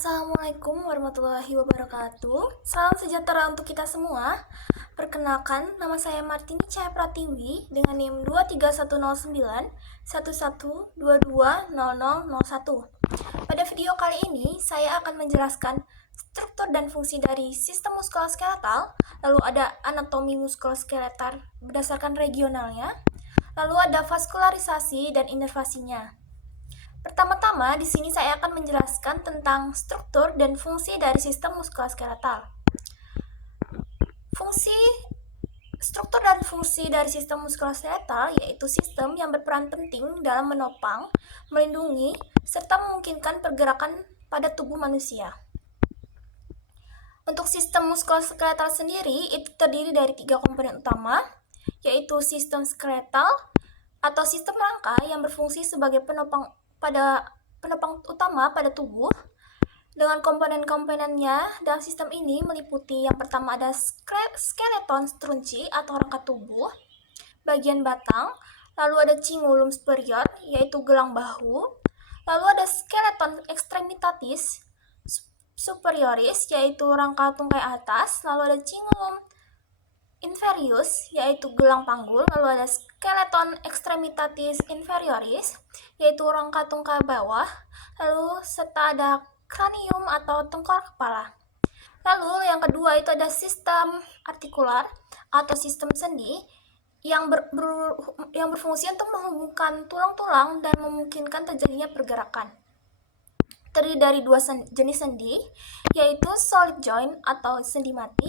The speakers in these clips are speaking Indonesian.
Assalamualaikum warahmatullahi wabarakatuh. Salam sejahtera untuk kita semua. Perkenalkan, nama saya Martini Cahaya Pratiwi dengan NIM 23109 11220001. Pada video kali ini, saya akan menjelaskan struktur dan fungsi dari sistem muskuloskeletal, lalu ada anatomi muskuloskeletal berdasarkan regionalnya, lalu ada vaskularisasi dan inervasinya. Pertama-tama, di sini saya akan menjelaskan tentang struktur dan fungsi dari sistem muskuloskeletal. Struktur dan fungsi dari sistem muskuloskeletal yaitu sistem yang berperan penting dalam menopang, melindungi, serta memungkinkan pergerakan pada tubuh manusia. Untuk sistem muskuloskeletal sendiri, itu terdiri dari 3 komponen utama, yaitu sistem skeletal atau sistem rangka yang berfungsi sebagai penopang utama pada tubuh. Dengan komponen-komponennya dalam sistem ini meliputi yang pertama ada skeleton strunci atau rangka tubuh, bagian batang, lalu ada cingulum superior yaitu gelang bahu, lalu ada skeleton extremitatis superioris yaitu rangka tungkai atas, lalu ada cingulum inferius yaitu gelang panggul, lalu ada skeleton extremitatis inferioris yaitu rangka tungkai bawah, lalu serta ada kranium atau tengkorak kepala. Lalu yang kedua itu ada sistem artikular atau sistem sendi yang berfungsi untuk menghubungkan tulang-tulang dan memungkinkan terjadinya pergerakan. Terdiri dari 2 jenis sendi, yaitu solid joint atau sendi mati.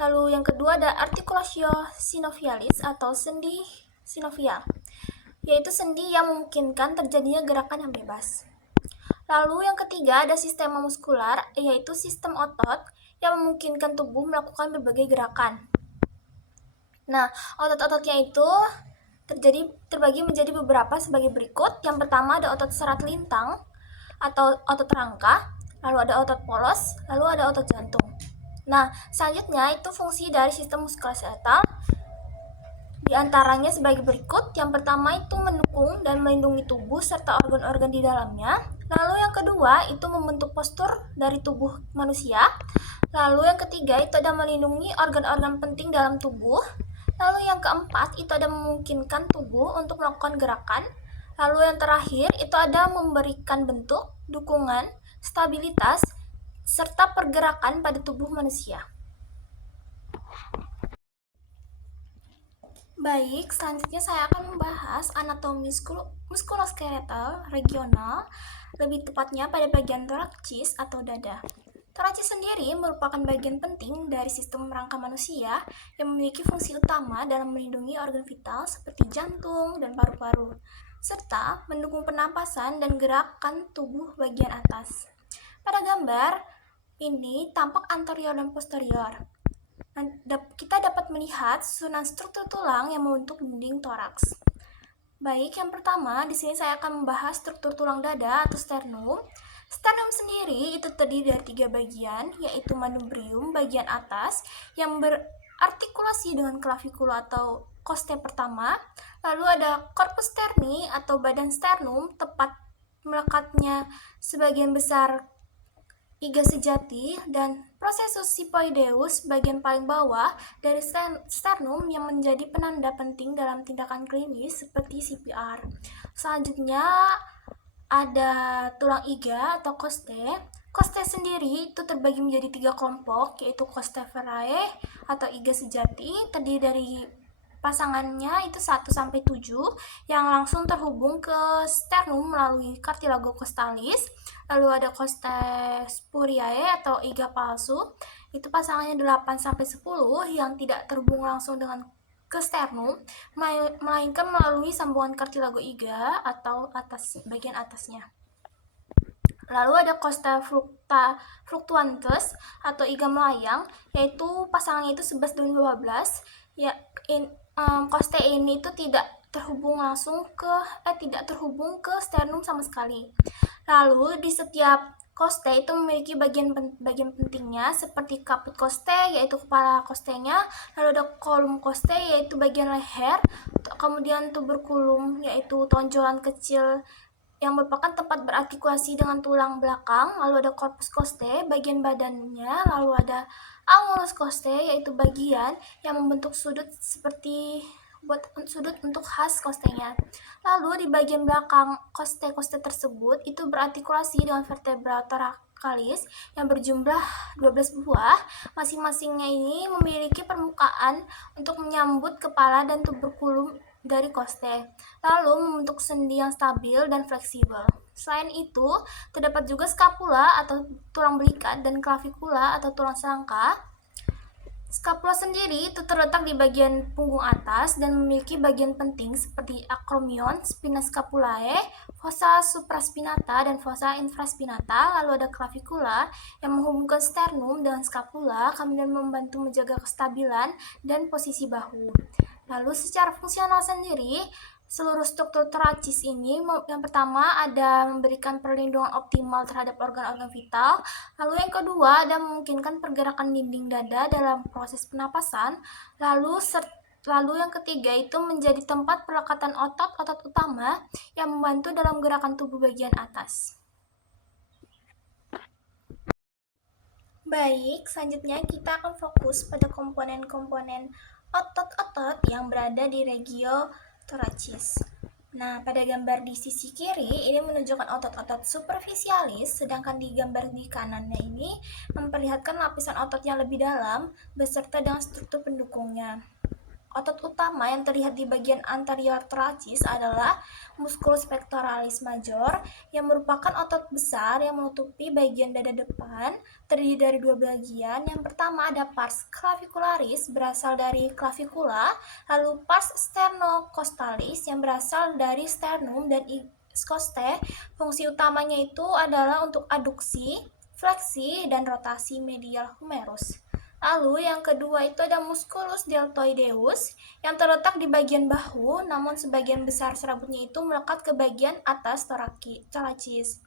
Lalu yang kedua ada articulatio synovialis atau sendi sinovial, yaitu sendi yang memungkinkan terjadinya gerakan yang bebas. Lalu yang ketiga ada sistema muskular, yaitu sistem otot yang memungkinkan tubuh melakukan berbagai gerakan. Nah, otot-ototnya itu terbagi menjadi beberapa sebagai berikut. Yang pertama ada otot serat lintang atau otot rangka, lalu ada otot polos, lalu ada otot jantung. Nah, selanjutnya itu fungsi dari sistem muskuloskeletal di antaranya sebagai berikut. Yang pertama itu mendukung dan melindungi tubuh serta organ-organ di dalamnya. Lalu yang kedua itu membentuk postur dari tubuh manusia. Lalu yang ketiga itu ada melindungi organ-organ penting dalam tubuh. Lalu yang keempat itu ada memungkinkan tubuh untuk melakukan gerakan. Lalu yang terakhir itu ada memberikan bentuk, dukungan, stabilitas, serta pergerakan pada tubuh manusia. Baik, selanjutnya saya akan membahas anatomi muskuloskeletal regional, lebih tepatnya pada bagian thoracis atau dada. Thoracis sendiri merupakan bagian penting dari sistem rangka manusia yang memiliki fungsi utama dalam melindungi organ vital seperti jantung dan paru-paru, serta mendukung pernapasan dan gerakan tubuh bagian atas. Pada gambar ini tampak anterior dan posterior. Kita dapat melihat susunan struktur tulang yang membentuk dinding toraks. Baik, yang pertama di sini saya akan membahas struktur tulang dada atau sternum. Sternum sendiri itu terdiri dari 3 bagian, yaitu manubrium bagian atas yang berartikulasi dengan klavikula atau koste pertama. Lalu ada corpus sterni atau badan sternum, tepat melekatnya sebagian besar iga sejati, dan prosesus sipoideus bagian paling bawah dari sternum yang menjadi penanda penting dalam tindakan klinis seperti CPR. Selanjutnya ada tulang iga atau koste. Koste sendiri itu terbagi menjadi 3 kelompok, yaitu koste verae atau iga sejati, terdiri dari pasangannya itu 1-7 yang langsung terhubung ke sternum melalui cartilago costalis. Lalu ada koste spuriae atau iga palsu, itu pasangannya 8-10 yang tidak terhubung langsung dengan ke sternum, melainkan melalui sambungan cartilago iga atau bagian atasnya. Lalu ada koste fluctuantes atau iga melayang, yaitu pasangannya itu 11 dan 12. Koste ini itu tidak terhubung ke sternum sama sekali. Lalu di setiap koste itu memiliki bagian pentingnya seperti caput koste yaitu kepala kostenya, lalu ada kolum koste yaitu bagian leher, kemudian tuberculum yaitu tonjolan kecil yang merupakan tempat berartikulasi dengan tulang belakang, lalu ada corpus costae, bagian badannya, lalu ada angulus costae, yaitu bagian yang membentuk sudut seperti buat sudut untuk khas costenya. Lalu di bagian belakang costae tersebut itu berartikulasi dengan vertebra thoracalis yang berjumlah 12 buah. Masing-masingnya ini memiliki permukaan untuk menyambut kepala dan tuberkulum dari costae, lalu membentuk sendi yang stabil dan fleksibel. Selain itu, terdapat juga scapula atau tulang belikat dan clavicula atau tulang selangka. Scapula sendiri itu terletak di bagian punggung atas dan memiliki bagian penting seperti acromion, spina scapulae, fossa supraspinata, dan fossa infraspinata. Lalu ada clavicula yang menghubungkan sternum dengan scapula, kemudian membantu menjaga kestabilan dan posisi bahu. Lalu secara fungsional sendiri, seluruh struktur thoracis ini yang pertama ada memberikan perlindungan optimal terhadap organ-organ vital, lalu yang kedua ada memungkinkan pergerakan dinding dada dalam proses pernapasan, lalu yang ketiga itu menjadi tempat pelekatan otot-otot utama yang membantu dalam gerakan tubuh bagian atas. Baik, selanjutnya kita akan fokus pada komponen-komponen otot-otot yang berada di regio thoracis. Nah, pada gambar di sisi kiri ini menunjukkan otot-otot superficialis, sedangkan di gambar di kanannya ini memperlihatkan lapisan otot yang lebih dalam beserta dengan struktur pendukungnya. Otot utama yang terlihat di bagian anterior thoracis adalah musculus pectoralis major yang merupakan otot besar yang menutupi bagian dada depan, terdiri dari dua bagian. Yang pertama ada pars clavicularis berasal dari clavicula, lalu pars sternocostalis yang berasal dari sternum dan costae. Fungsi utamanya itu adalah untuk aduksi, fleksi, dan rotasi medial humerus. Lalu yang kedua itu ada musculus deltoideus yang terletak di bagian bahu, namun sebagian besar serabutnya itu melekat ke bagian atas thoracis.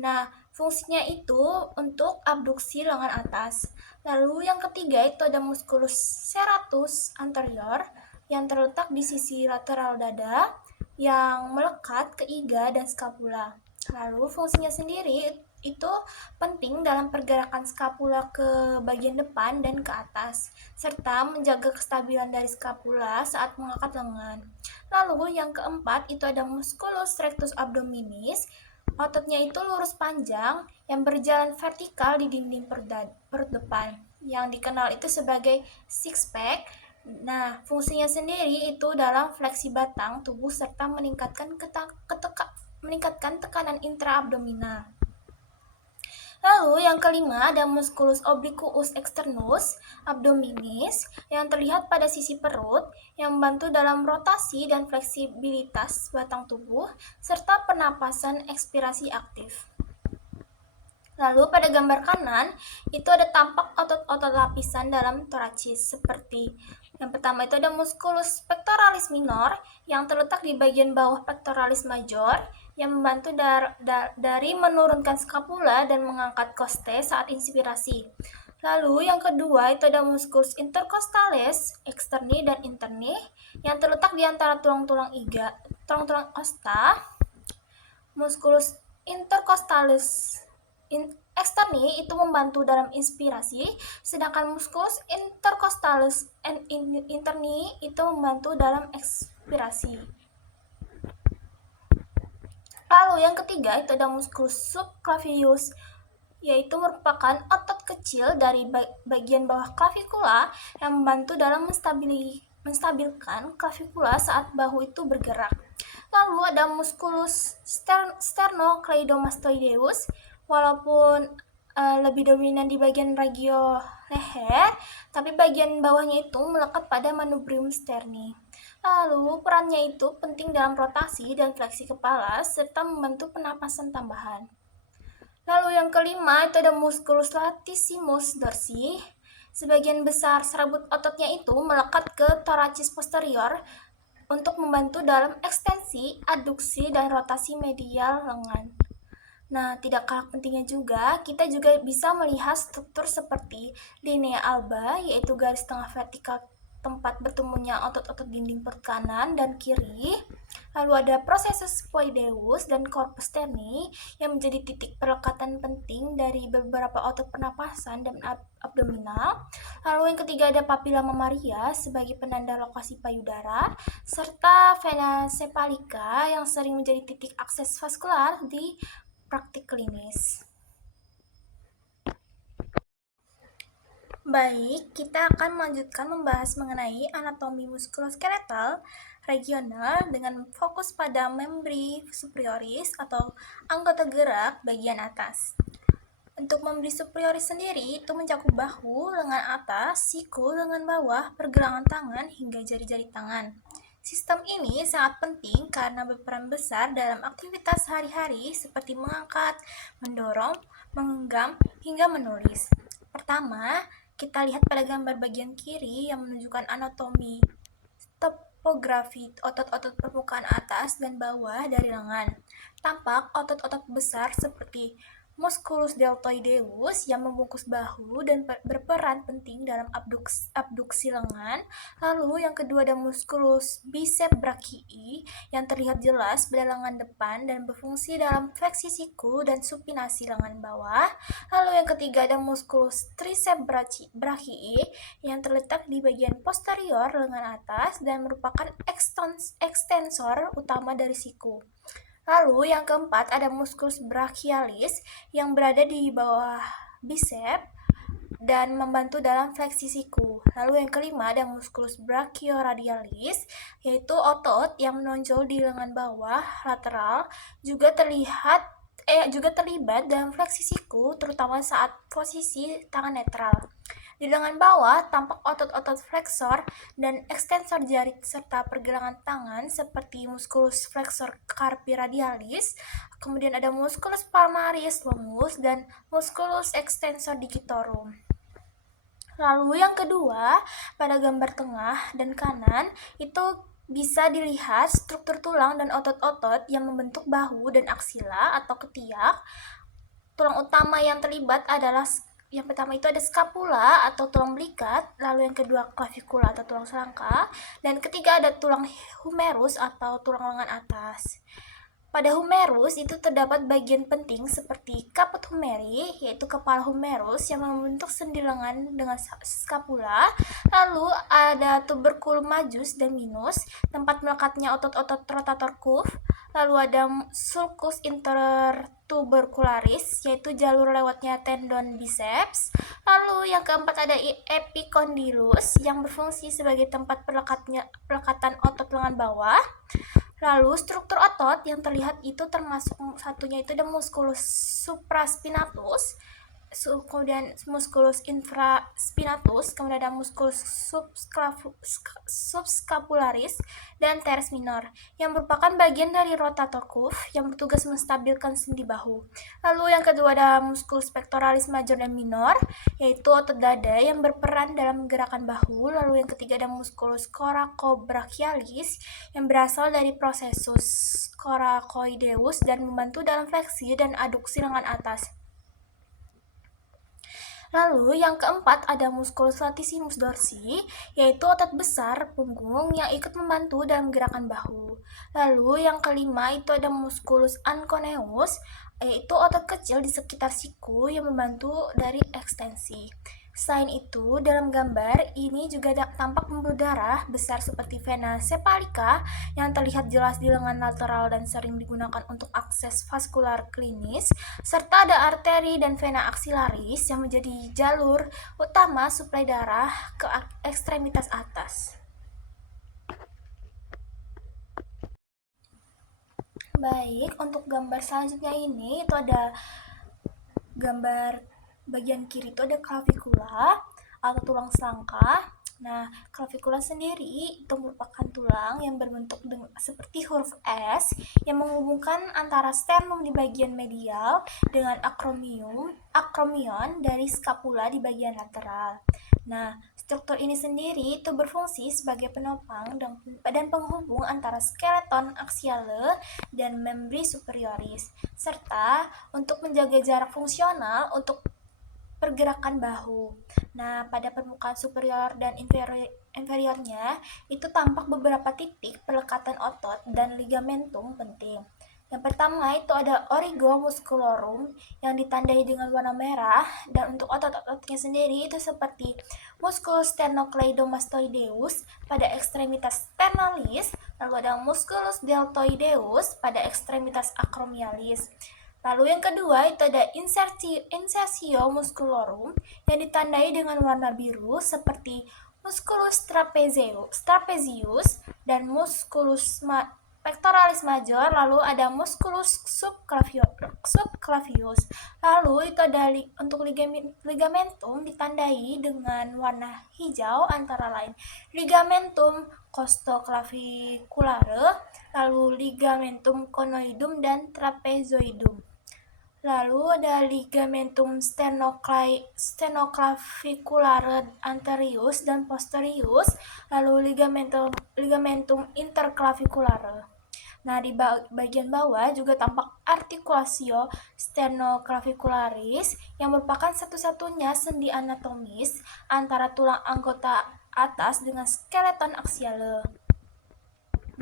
Nah, fungsinya itu untuk abduksi lengan atas. Lalu yang ketiga itu ada musculus serratus anterior yang terletak di sisi lateral dada yang melekat ke iga dan scapula. Lalu fungsinya sendiri itu penting dalam pergerakan scapula ke bagian depan dan ke atas, serta menjaga kestabilan dari scapula saat mengangkat lengan. Lalu yang keempat itu ada musculus rectus abdominis. Ototnya itu lurus panjang yang berjalan vertikal di dinding perut depan, yang dikenal itu sebagai six pack. Nah, fungsinya sendiri itu dalam fleksi batang tubuh serta meningkatkan tekanan intraabdominal. Lalu yang kelima ada musculus obliquus externus abdominis yang terlihat pada sisi perut yang membantu dalam rotasi dan fleksibilitas batang tubuh serta pernapasan ekspirasi aktif. Lalu pada gambar kanan itu ada tampak otot-otot lapisan dalam thoracis seperti yang pertama itu ada musculus pectoralis minor yang terletak di bagian bawah pectoralis major yang membantu dari menurunkan scapula dan mengangkat costae saat inspirasi. Lalu yang kedua itu ada musculus intercostalis externi dan interni yang terletak di antara tulang-tulang iga, tulang-tulang osta. Musculus intercostalis externi itu membantu dalam inspirasi, sedangkan musculus intercostalis interni itu membantu dalam ekspirasi. Lalu yang ketiga itu ada musculus subclavius, yaitu merupakan otot kecil dari bagian bawah clavicula yang membantu dalam menstabilkan clavicula saat bahu itu bergerak. Lalu ada musculus sternocleidomastoideus, walaupun lebih dominan di bagian regio leher, tapi bagian bawahnya itu melekat pada manubrium sterni. Lalu perannya itu penting dalam rotasi dan fleksi kepala serta membantu pernapasan tambahan. Lalu yang kelima itu ada musculus latissimus dorsi. Sebagian besar serabut ototnya itu melekat ke thoracis posterior untuk membantu dalam ekstensi, adduksi, dan rotasi medial lengan. Nah, tidak kalah pentingnya juga, kita juga bisa melihat struktur seperti linea alba, yaitu garis tengah vertikal tempat bertemunya otot-otot dinding perut kanan dan kiri. Lalu ada processus poideus dan corpus terni yang menjadi titik perlekatan penting dari beberapa otot pernapasan dan abdominal. Lalu yang ketiga ada papilla mammaria sebagai penanda lokasi payudara, serta vena cephalica yang sering menjadi titik akses vaskular di praktik klinis. Baik, kita akan melanjutkan membahas mengenai anatomi muskuloskeletal regional dengan fokus pada membri superioris atau anggota gerak bagian atas. Untuk membri superioris sendiri itu mencakup bahu, lengan atas, siku, lengan bawah, pergelangan tangan, hingga jari-jari tangan. Sistem ini sangat penting karena berperan besar dalam aktivitas sehari-hari seperti mengangkat, mendorong, menggenggam, hingga menulis. Pertama, kita lihat pada gambar bagian kiri yang menunjukkan anatomi topografi otot-otot permukaan atas dan bawah dari lengan. Tampak otot-otot besar seperti musculus deltoideus yang membungkus bahu dan berperan penting dalam abduksi lengan. Lalu yang kedua ada musculus bicep brachii yang terlihat jelas pada lengan depan dan berfungsi dalam fleksi siku dan supinasi lengan bawah. Lalu yang ketiga ada musculus tricep brachii yang terletak di bagian posterior lengan atas dan merupakan ekstensor utama dari siku. Lalu yang keempat ada musculus brachialis yang berada di bawah bicep dan membantu dalam fleksi siku. Lalu yang kelima ada musculus brachioradialis, yaitu otot yang menonjol di lengan bawah lateral juga terlibat dalam fleksi siku, terutama saat posisi tangan netral. Di lengan bawah tampak otot-otot flexor dan ekstensor jari serta pergelangan tangan seperti musculus flexor carpi radialis, kemudian ada musculus palmaris longus dan musculus extensor digitorum. Lalu yang kedua, pada gambar tengah dan kanan itu bisa dilihat struktur tulang dan otot-otot yang membentuk bahu dan aksila atau ketiak. Tulang utama yang terlibat adalah yang pertama itu ada scapula atau tulang belikat, lalu yang kedua clavikula atau tulang selangka, dan ketiga ada tulang humerus atau tulang lengan atas. Pada humerus itu terdapat bagian penting seperti caput humeri, yaitu kepala humerus yang membentuk sendi lengan dengan scapula. Lalu ada tuberculum majus dan minus, tempat melekatnya otot-otot rotator cuff. Lalu ada sulcus intertubercularis, yaitu jalur lewatnya tendon biceps. Lalu yang keempat ada epicondylus yang berfungsi sebagai tempat pelekatan otot lengan bawah. Lalu struktur otot yang terlihat itu termasuk satunya itu ada musculus supraspinatus, kemudian musculus infraspinatus, kemudian ada musculus subscapularis dan teres minor yang merupakan bagian dari rotator cuff yang bertugas menstabilkan sendi bahu. Lalu yang kedua ada musculus pectoralis major dan minor, yaitu otot dada yang berperan dalam gerakan bahu. Lalu yang ketiga ada musculus coracobrachialis yang berasal dari processus coracoideus dan membantu dalam fleksi dan aduksi lengan atas. Lalu yang keempat ada musculus latissimus dorsi, yaitu otot besar punggung yang ikut membantu dalam gerakan bahu. Lalu yang kelima itu ada musculus anconeus, yaitu otot kecil di sekitar siku yang membantu dari ekstensi. Selain itu, dalam gambar ini juga tampak pembuluh darah besar seperti vena cephalica yang terlihat jelas di lengan lateral dan sering digunakan untuk akses vaskular klinis, serta ada arteri dan vena axillaris yang menjadi jalur utama suplai darah ke ekstremitas atas. Baik, untuk gambar selanjutnya ini itu ada gambar bagian kiri itu ada clavikula atau tulang selangka. Nah, clavikula sendiri itu merupakan tulang yang berbentuk seperti huruf S yang menghubungkan antara sternum di bagian medial dengan acromion dari scapula di bagian lateral. Nah, struktur ini sendiri itu berfungsi sebagai penopang dan penghubung antara skeleton aksiale dan membri superioris, serta untuk menjaga jarak fungsional untuk pergerakan bahu. Nah, pada permukaan superior dan inferiornya itu tampak beberapa titik pelekatan otot dan ligamentum penting. Yang pertama itu ada origo musculorum yang ditandai dengan warna merah, dan untuk otot-ototnya sendiri itu seperti musculus sternocleidomastoideus pada ekstremitas sternalis, lalu ada musculus deltoideus pada ekstremitas acromialis. Lalu yang kedua itu ada insertio musculorum yang ditandai dengan warna biru seperti musculus trapezius dan musculus pectoralis major, lalu ada musculus subclavius. Lalu itu ada untuk ligamentum ditandai dengan warna hijau, antara lain ligamentum costoclaviculare, lalu ligamentum conoidum dan trapezoidum. Lalu ada ligamentum sternoclavicular anterius dan posterius, lalu ligamentum interclavicular. Nah, di bagian bawah juga tampak articulatio sternoclavicularis yang merupakan satu-satunya sendi anatomis antara tulang anggota atas dengan skeleton aksiale.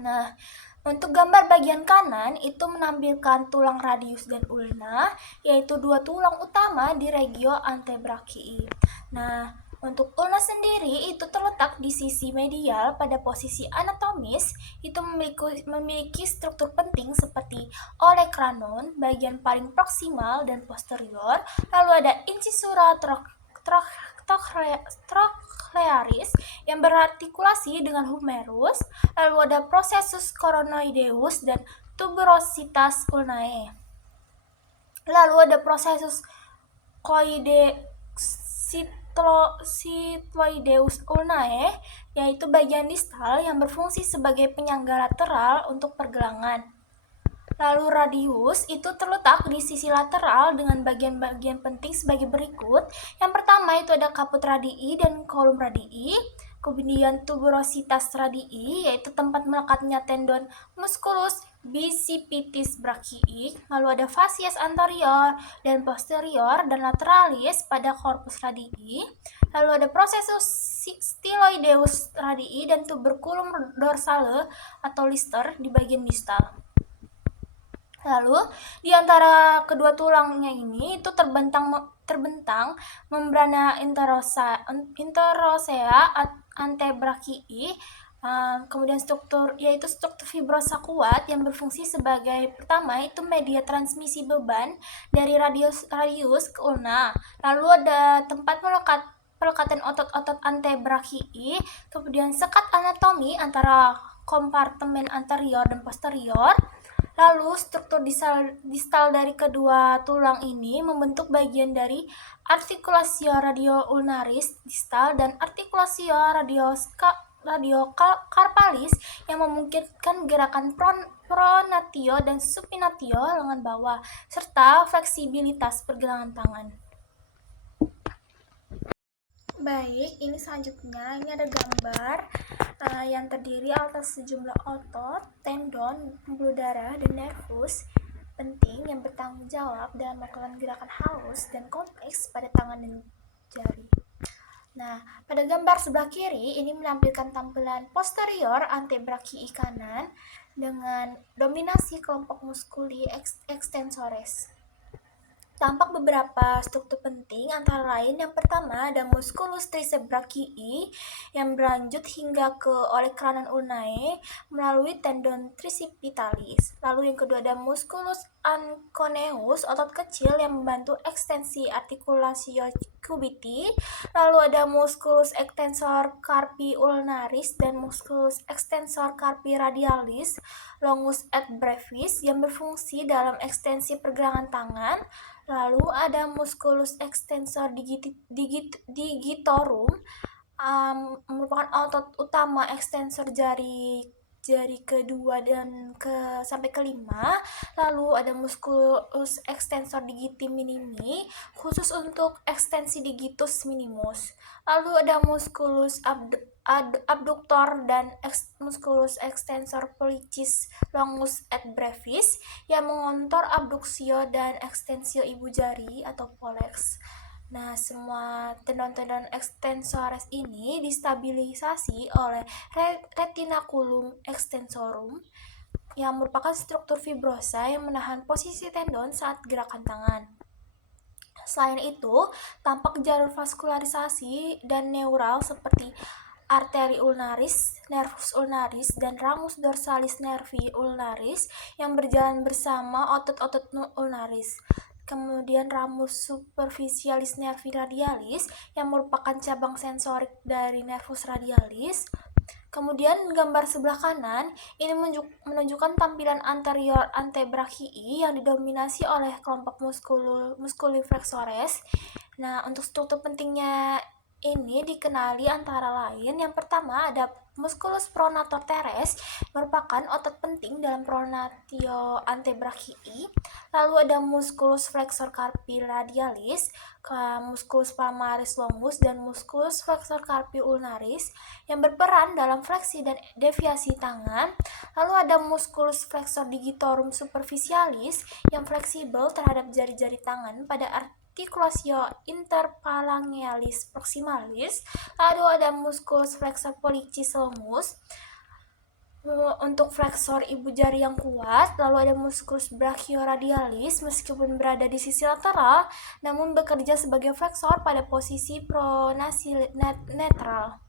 Nah, untuk gambar bagian kanan itu menampilkan tulang radius dan ulna, yaitu dua tulang utama di regio antebrakii. Nah, untuk ulna sendiri itu terletak di sisi medial pada posisi anatomis, itu memiliki struktur penting seperti olecranon, bagian paling proksimal dan posterior, lalu ada incisura trochlearis yang berartikulasi dengan humerus, lalu ada processus coronoideus dan tuberositas ulnae. Lalu ada processus coidecitoideus ulnae, yaitu bagian distal yang berfungsi sebagai penyangga lateral untuk pergelangan. Lalu radius itu terletak di sisi lateral dengan bagian-bagian penting sebagai berikut. Yang pertama itu ada caput radii dan column radii. Kemudian tuberositas radii, yaitu tempat melekatnya tendon musculus bicipitis brachii. Lalu ada fascias anterior dan posterior dan lateralis pada corpus radii. Lalu ada processus styloideus radii dan tuberculum dorsale atau Lister di bagian distal. Lalu di antara kedua tulangnya ini itu terbentang membrana interosea antebrakii, kemudian struktur fibrosa kuat yang berfungsi sebagai pertama itu media transmisi beban dari radius ke ulna. Lalu ada tempat pelekatan otot-otot antebrakii, kemudian sekat anatomi antara kompartemen anterior dan posterior. Lalu struktur distal dari kedua tulang ini membentuk bagian dari articulatio radioulnaris distal dan articulatio radiocarpalis yang memungkinkan gerakan pronatio dan supinatio lengan bawah serta fleksibilitas pergelangan tangan. Baik, ini selanjutnya, ini ada gambar yang terdiri atas sejumlah otot, tendon, pembuluh darah, dan nervus penting yang bertanggung jawab dalam melakukan gerakan halus dan kompleks pada tangan dan jari. Nah, pada gambar sebelah kiri ini menampilkan tampilan posterior antebrakii kanan dengan dominasi kelompok musculi extensores. Tampak beberapa struktur penting, antara lain yang pertama ada musculus triceps brachii yang berlanjut hingga ke olecranon ulnae melalui tendon tricipitalis. Lalu yang kedua ada musculus anconeus, otot kecil yang membantu ekstensi articulatio cubiti. Lalu ada musculus extensor carpi ulnaris dan musculus extensor carpi radialis longus et brevis yang berfungsi dalam ekstensi pergelangan tangan. Lalu ada musculus extensor digitorum, merupakan otot utama ekstensor jari kedua dan sampai kelima. Lalu ada musculus extensor digiti minimi khusus untuk ekstensi digitus minimus. Lalu ada musculus abductor dan musculus extensor pollicis longus et brevis yang mengontor abduksio dan ekstensio ibu jari atau pollex. Nah, semua tendon-tendon extensores ini distabilisasi oleh retinaculum extensorum yang merupakan struktur fibrosa yang menahan posisi tendon saat gerakan tangan. Selain itu, tampak jalur vaskularisasi dan neural seperti arteri ulnaris, nervus ulnaris, dan ramus dorsalis nervi ulnaris yang berjalan bersama otot-otot ulnaris. Kemudian ramus superficialis nervi radialis yang merupakan cabang sensorik dari nervus radialis. Kemudian gambar sebelah kanan ini menunjukkan tampilan anterior antebrachii yang didominasi oleh kelompok musculiflexores. Nah, untuk struktur pentingnya ini dikenali antara lain yang pertama ada musculus pronator teres, merupakan otot penting dalam pronatio antebrachii. Lalu ada musculus flexor carpi radialis, musculus palmaris longus, dan musculus flexor carpi ulnaris yang berperan dalam fleksi dan deviasi tangan. Lalu ada musculus flexor digitorum superficialis yang fleksibel terhadap jari-jari tangan pada articulatio interphalangealis proximalis. Lalu ada musculus flexor pollicis longus untuk flexor ibu jari yang kuat. Lalu ada musculus brachioradialis meskipun berada di sisi lateral namun bekerja sebagai flexor pada posisi pronasitral.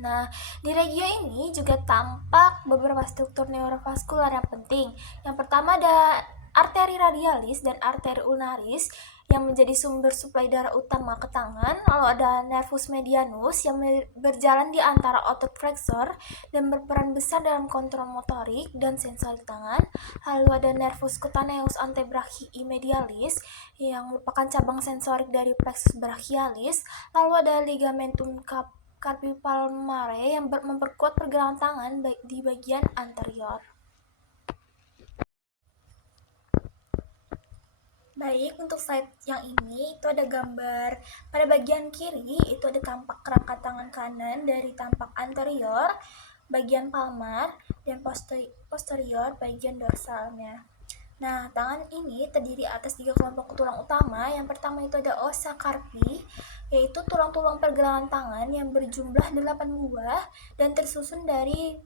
Nah, di regio ini juga tampak beberapa struktur neurovaskular yang penting. Yang pertama ada arteri radialis dan arteri ulnaris yang menjadi sumber suplai darah utama ke tangan. Lalu ada nervus medianus yang berjalan di antara otot flexor dan berperan besar dalam kontrol motorik dan sensorik tangan. Lalu ada nervus cutaneus antebrachii medialis yang merupakan cabang sensorik dari plexus brachialis. Lalu ada ligamentum carpi palmare yang memperkuat pergelangan tangan di bagian anterior. Baik, untuk slide yang ini itu ada gambar pada bagian kiri itu ada tampak kerangka tangan kanan dari tampak anterior bagian palmar dan posterior bagian dorsalnya. Nah, tangan ini terdiri atas 3 kelompok tulang utama. Yang pertama itu ada ossa carpi, yaitu tulang-tulang pergelangan tangan yang berjumlah 8 buah dan tersusun dari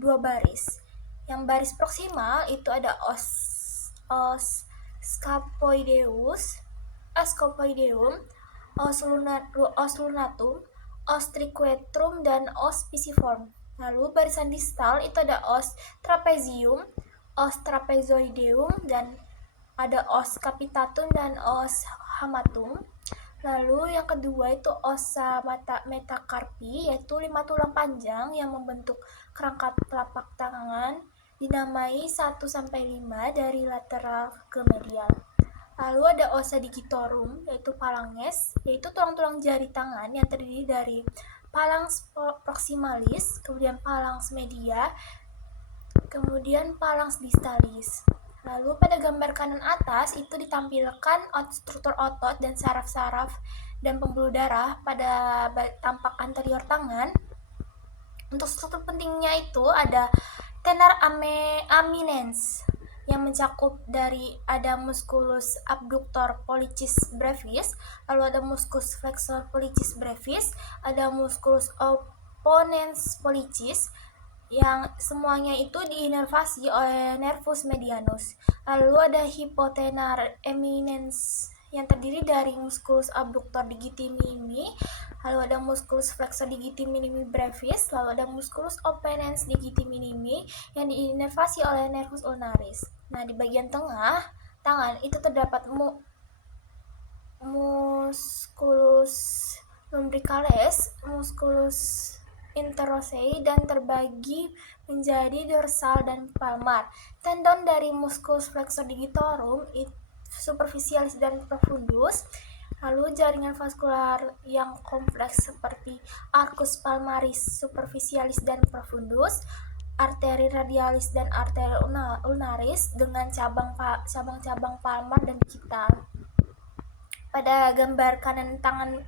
2 baris. Yang baris proksimal itu ada os scapoideum, os lunatum, os triquetrum, dan os pisiform. Lalu barisan distal itu ada os trapezium, os trapezoideum, dan ada os capitatum dan os hamatum. Lalu yang kedua itu ossa metacarpi, yaitu 5 tulang panjang yang membentuk kerangka telapak tangan, dinamai 1-5 dari lateral ke medial. Lalu ada ossa digitorum, yaitu phalanges, yaitu tulang-tulang jari tangan yang terdiri dari phalanx proximalis, kemudian phalanx media, kemudian phalanx distalis. Lalu pada gambar kanan atas itu ditampilkan struktur otot dan saraf-saraf dan pembuluh darah pada tampak anterior tangan. Untuk struktur pentingnya itu ada tenar eminens yang mencakup dari ada musculus abductor pollicis brevis, lalu ada musculus flexor pollicis brevis, ada musculus opponens pollicis, yang semuanya itu diinervasi oleh nervus medianus. Lalu ada hipotenar eminens yang terdiri dari musculus abductor digiti minimi, lalu ada musculus flexor digiti minimi brevis, lalu ada musculus opponens digiti minimi yang diinervasi oleh nervus ulnaris. Nah, di bagian tengah tangan itu terdapat musculus lumbricales, musculus interossei, dan terbagi menjadi dorsal dan palmar. Tendon dari musculus flexor digitorum superficialis dan profundus. Lalu jaringan vaskular yang kompleks seperti arcus palmaris superficialis dan profundus, arteri radialis dan arteri ulnaris dengan cabang-cabang palmar dan gital. Pada gambar kanan tangan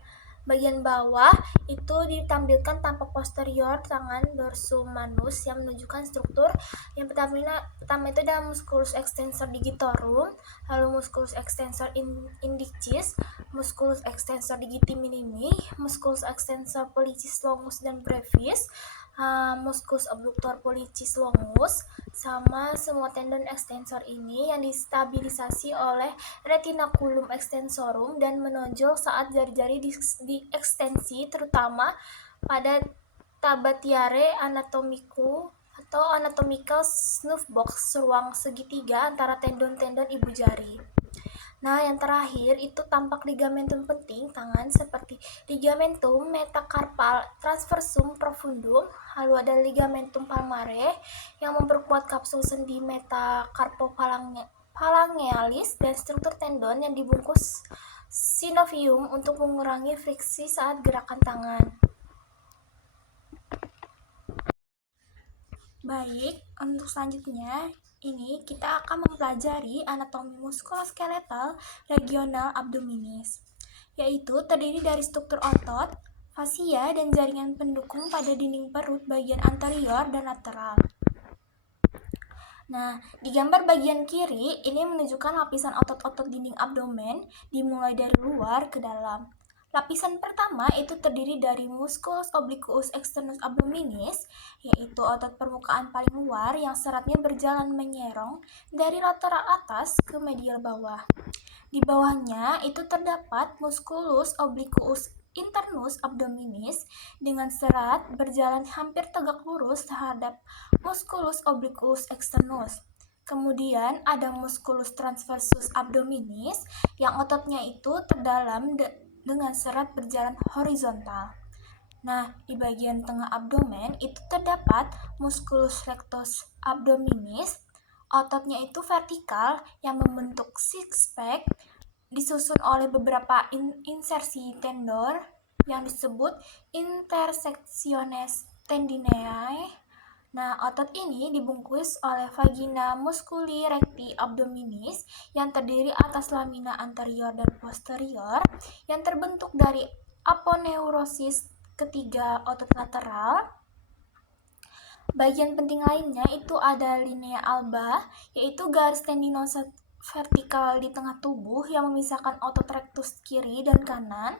Bagian bawah itu ditampilkan tampak posterior tangan dorsum manus yang menunjukkan struktur. Yang pertama itu ada musculus extensor digitorum, lalu musculus extensor indicis, musculus extensor digiti minimi, musculus extensor pollicis longus dan brevis, musculus abductor pollicis longus, sama semua tendon extensor ini yang distabilisasi oleh retinaculum extensorum dan menonjol saat jari-jari diekstensi, terutama pada tabatiare anatomiku atau anatomical snoof box, ruang segitiga antara tendon-tendon ibu jari. Nah, yang terakhir itu tampak ligamentum penting tangan seperti ligamentum metacarpal transversum profundum, lalu ada ligamentum palmare yang memperkuat kapsul sendi metacarpophalangealis dan struktur tendon yang dibungkus synovium untuk mengurangi friksi saat gerakan tangan. Baik, untuk selanjutnya ini kita akan mempelajari anatomi muskuloskeletal regional abdominis, yaitu terdiri dari struktur otot, fasia, dan jaringan pendukung pada dinding perut bagian anterior dan lateral. Nah, di gambar bagian kiri ini menunjukkan lapisan otot-otot dinding abdomen dimulai dari luar ke dalam. Lapisan pertama itu terdiri dari musculus obliquus externus abdominis, yaitu otot permukaan paling luar yang seratnya berjalan menyerong dari lateral atas ke medial bawah. Di bawahnya itu terdapat musculus obliquus internus abdominis dengan serat berjalan hampir tegak lurus terhadap musculus obliquus externus. Kemudian ada musculus transversus abdominis yang ototnya itu terdalam dengan serat berjalan horizontal. Nah, di bagian tengah abdomen itu terdapat musculus rectus abdominis, ototnya itu vertikal yang membentuk six pack, disusun oleh beberapa insersi tendon yang disebut intersectiones tendinae. Nah, otot ini dibungkus oleh vagina musculi recti abdominis yang terdiri atas lamina anterior dan posterior yang terbentuk dari aponeurosis ketiga otot lateral. Bagian penting lainnya itu ada linea alba, yaitu garis tendinosa vertikal di tengah tubuh yang memisahkan otot rectus kiri dan kanan.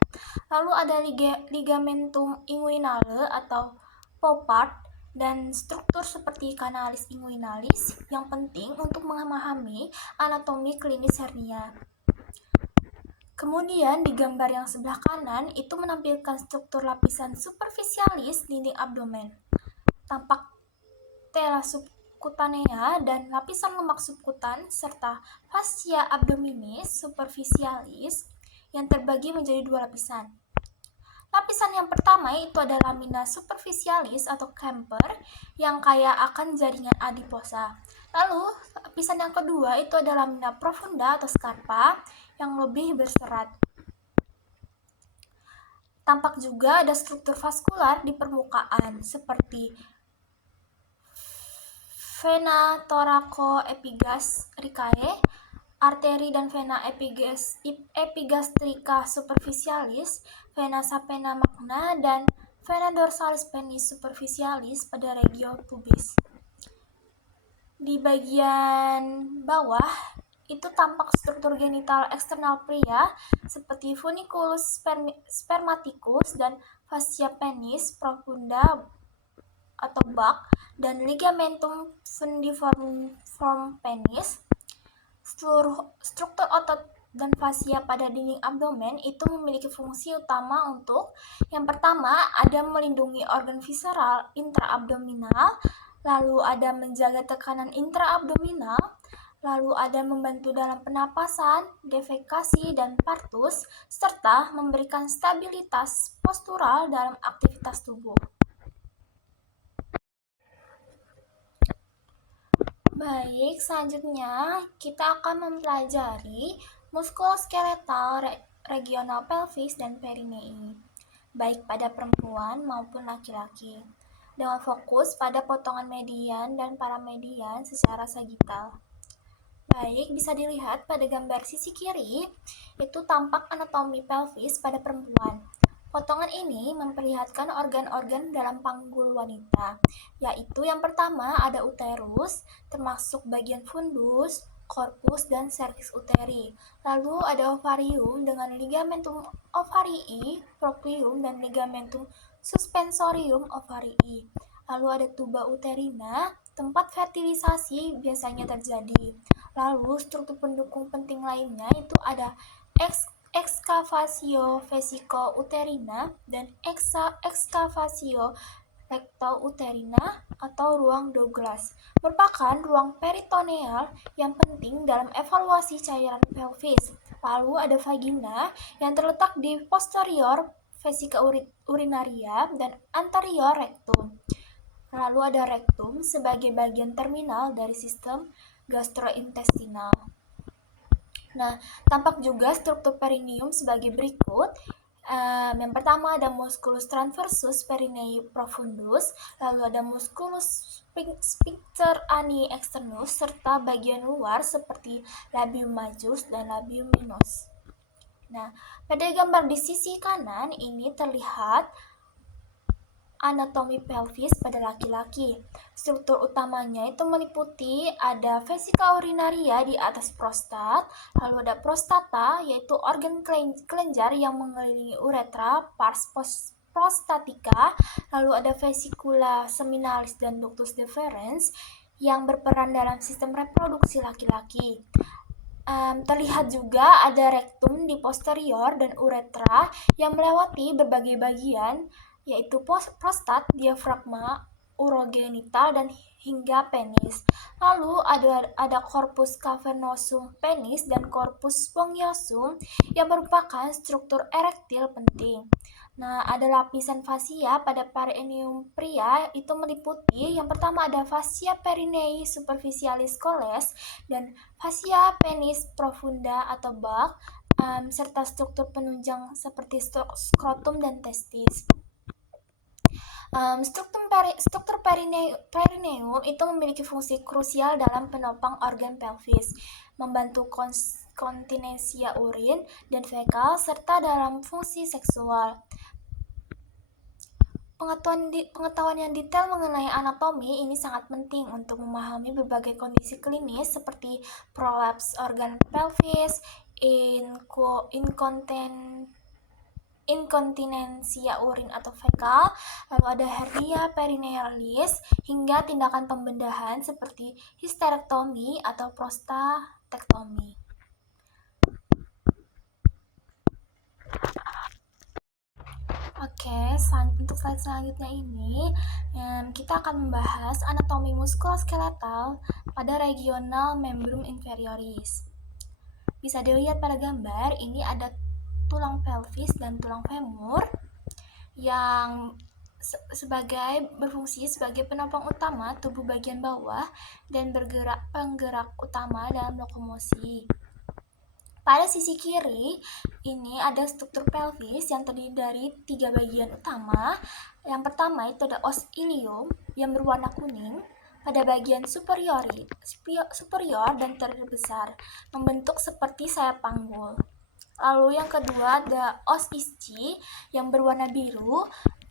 Lalu ada ligamentum inguinale atau popart dan struktur seperti canalis inguinalis yang penting untuk memahami anatomi klinis hernia. Kemudian di gambar yang sebelah kanan itu menampilkan struktur lapisan superficialis dinding abdomen. Tampak tela subcutanea dan lapisan lemak subkutan serta fascia abdominis superficialis yang terbagi menjadi dua lapisan. Lapisan yang pertama itu ada lamina superficialis atau camper yang kaya akan jaringan adiposa. Lalu lapisan yang kedua itu ada lamina profunda atau scarpa yang lebih berserat. Tampak juga ada struktur vaskular di permukaan seperti vena thoracoepigastricae, arteri dan vena epigastrica superficialis, vena sapena magna, dan vena dorsalis penis superficialis pada regio pubis. Di bagian bawah itu tampak struktur genital eksternal pria seperti funiculus spermaticus dan fascia penis profunda atau buck dan ligamentum fundiform penis. Struktur otot dan fascia pada dinding abdomen itu memiliki fungsi utama untuk yang pertama ada melindungi organ visceral intraabdominal, lalu ada menjaga tekanan intraabdominal, lalu ada membantu dalam penapasan, defekasi, dan partus, serta memberikan stabilitas postural dalam aktivitas tubuh. Baik, selanjutnya kita akan mempelajari muskuloskeletal regional pelvis dan perinei, baik pada perempuan maupun laki-laki, dengan fokus pada potongan median dan paramedian secara sagital. Baik, bisa dilihat pada gambar sisi kiri, itu tampak anatomi pelvis pada perempuan. Potongan ini memperlihatkan organ-organ dalam panggul wanita, yaitu yang pertama ada uterus, termasuk bagian fundus, korpus, dan serviks uteri. Lalu ada ovarium dengan ligamentum ovarii, proprium, dan ligamentum suspensorium ovarii. Lalu ada tuba uterina, tempat fertilisasi biasanya terjadi. Lalu struktur pendukung penting lainnya itu ada ekskavatio vesiko-uterina dan ekskavatio recto-uterina atau ruang Douglas merupakan ruang peritoneal yang penting dalam evaluasi cairan pelvis. Lalu ada vagina yang terletak di posterior vesika urinaria dan anterior rectum. Lalu ada rectum sebagai bagian terminal dari sistem gastrointestinal. Nah, tampak juga struktur perineum sebagai berikut. Yang pertama ada musculus transversus perinei profundus, lalu ada musculus sphincter ani externus, serta bagian luar seperti labium majus dan labium minus. Nah, pada gambar di sisi kanan ini terlihat anatomi pelvis pada laki-laki. Struktur utamanya itu meliputi ada vesika urinaria di atas prostat, lalu ada prostata yaitu organ kelenjar yang mengelilingi uretra, pars prostatica, lalu ada vesikula seminalis dan ductus deferens yang berperan dalam sistem reproduksi laki-laki. Terlihat juga ada rektum di posterior dan uretra yang melewati berbagai bagian, yaitu prostat, diafragma, urogenital, dan hingga penis. Lalu ada corpus cavernosum penis dan corpus spongiosum yang merupakan struktur erektil penting. Nah, ada lapisan fasia pada perineum pria itu meliputi yang pertama ada fascia perinei superficialis coles dan fascia penis profunda atau bulk, serta struktur penunjang seperti skrotum dan testis. Struktur perineum itu memiliki fungsi krusial dalam penopang organ pelvis, membantu kontinensia urin dan fekal, serta dalam fungsi seksual. Pengetahuan yang detail mengenai anatomi ini sangat penting untuk memahami berbagai kondisi klinis seperti prolaps organ pelvis, inkontinensia urin atau fekal, lalu ada hernia perinealis, hingga tindakan pembedahan seperti histerektomi atau prostatektomi. Oke, untuk slide selanjutnya ini kita akan membahas anatomi muskuloskeletal pada regional membrum inferioris. Bisa dilihat pada gambar, ini ada tulang pelvis dan tulang femur yang berfungsi sebagai penopang utama tubuh bagian bawah dan penggerak utama dalam lokomosi. Pada sisi kiri, ini ada struktur pelvis yang terdiri dari 3 bagian utama. Yang pertama itu ada os ilium yang berwarna kuning pada bagian superior dan terbesar, membentuk seperti sayap panggul. Lalu yang kedua ada os ischi yang berwarna biru,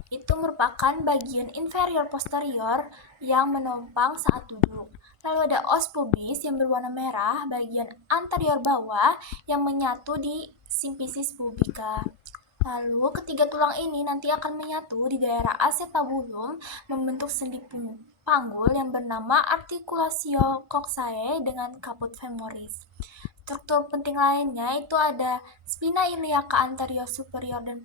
itu merupakan bagian inferior posterior yang menopang saat duduk. Lalu ada os pubis yang berwarna merah, bagian anterior bawah yang menyatu di simfisis pubica. Lalu ketiga tulang ini nanti akan menyatu di daerah acetabulum membentuk sendi panggul yang bernama articulatio coxae dengan caput femoris. Struktur penting lainnya itu ada spina iliaca anterior superior dan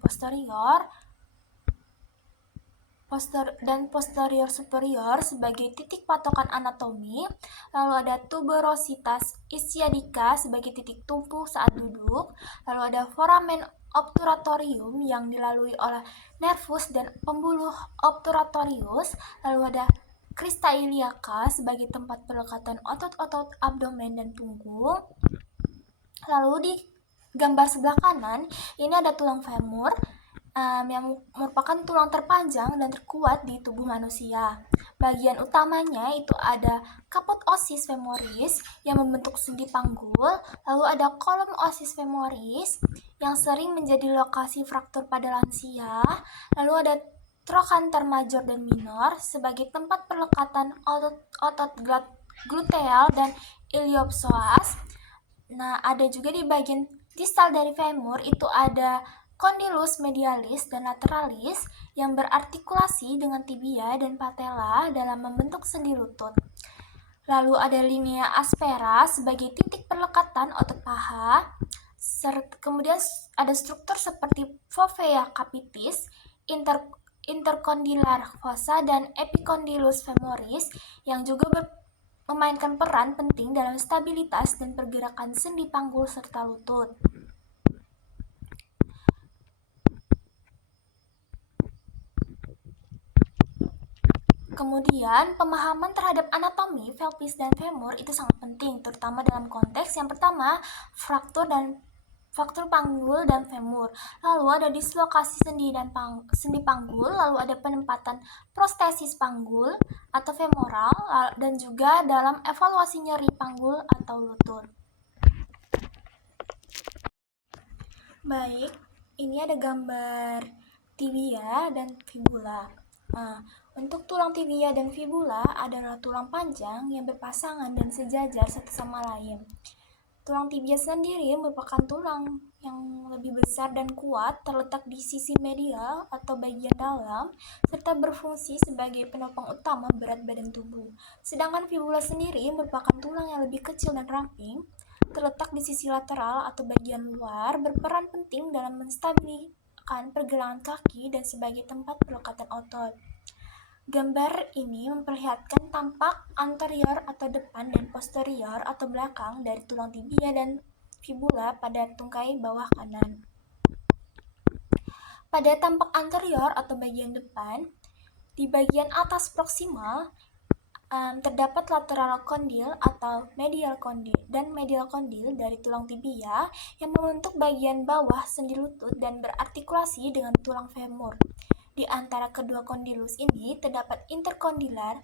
posterior superior sebagai titik patokan anatomi. Lalu ada tuberositas ischiadica sebagai titik tumpu saat duduk. Lalu ada foramen obturatorium yang dilalui oleh nervus dan pembuluh obturatorius. Lalu ada crista iliaca sebagai tempat pelekatan otot-otot abdomen dan punggung. Lalu di gambar sebelah kanan ini ada tulang femur yang merupakan tulang terpanjang dan terkuat di tubuh manusia. Bagian utamanya itu ada kaput osis femoris yang membentuk sendi panggul, lalu ada kolom osis femoris yang sering menjadi lokasi fraktur pada lansia, lalu ada trochanter major dan minor sebagai tempat perlekatan otot gluteal dan iliopsoas. Nah, ada juga di bagian distal dari femur itu ada condylus medialis dan lateralis yang berartikulasi dengan tibia dan patella dalam membentuk sendi lutut. Lalu ada linea aspera sebagai titik perlekatan otot paha. Kemudian ada struktur seperti fovea capitis, intercondylar fossa, dan epicondylus femoris yang juga memainkan peran penting dalam stabilitas dan pergerakan sendi panggul serta lutut. Kemudian, pemahaman terhadap anatomi pelvis dan femur itu sangat penting, terutama dalam konteks yang pertama, fraktur panggul dan femur. Lalu ada dislokasi sendi panggul, lalu ada penempatan prostesis panggul atau femoral, dan juga dalam evaluasi nyeri panggul atau lutut. Baik, ini ada gambar tibia dan fibula. Nah, untuk tulang tibia dan fibula adalah tulang panjang yang berpasangan dan sejajar satu sama lain. Tulang tibia sendiri merupakan tulang yang lebih besar dan kuat, terletak di sisi medial atau bagian dalam, serta berfungsi sebagai penopang utama berat badan tubuh. Sedangkan fibula sendiri merupakan tulang yang lebih kecil dan ramping, terletak di sisi lateral atau bagian luar, berperan penting dalam menstabilkan pergelangan kaki dan sebagai tempat pelekatan otot. Gambar ini memperlihatkan tampak anterior atau depan dan posterior atau belakang dari tulang tibia dan fibula pada tungkai bawah kanan. Pada tampak anterior atau bagian depan, di bagian atas proksimal terdapat lateral kondil atau medial kondil dari tulang tibia yang membentuk bagian bawah sendi lutut dan berartikulasi dengan tulang femur. Di antara kedua kondilus ini terdapat intercondylar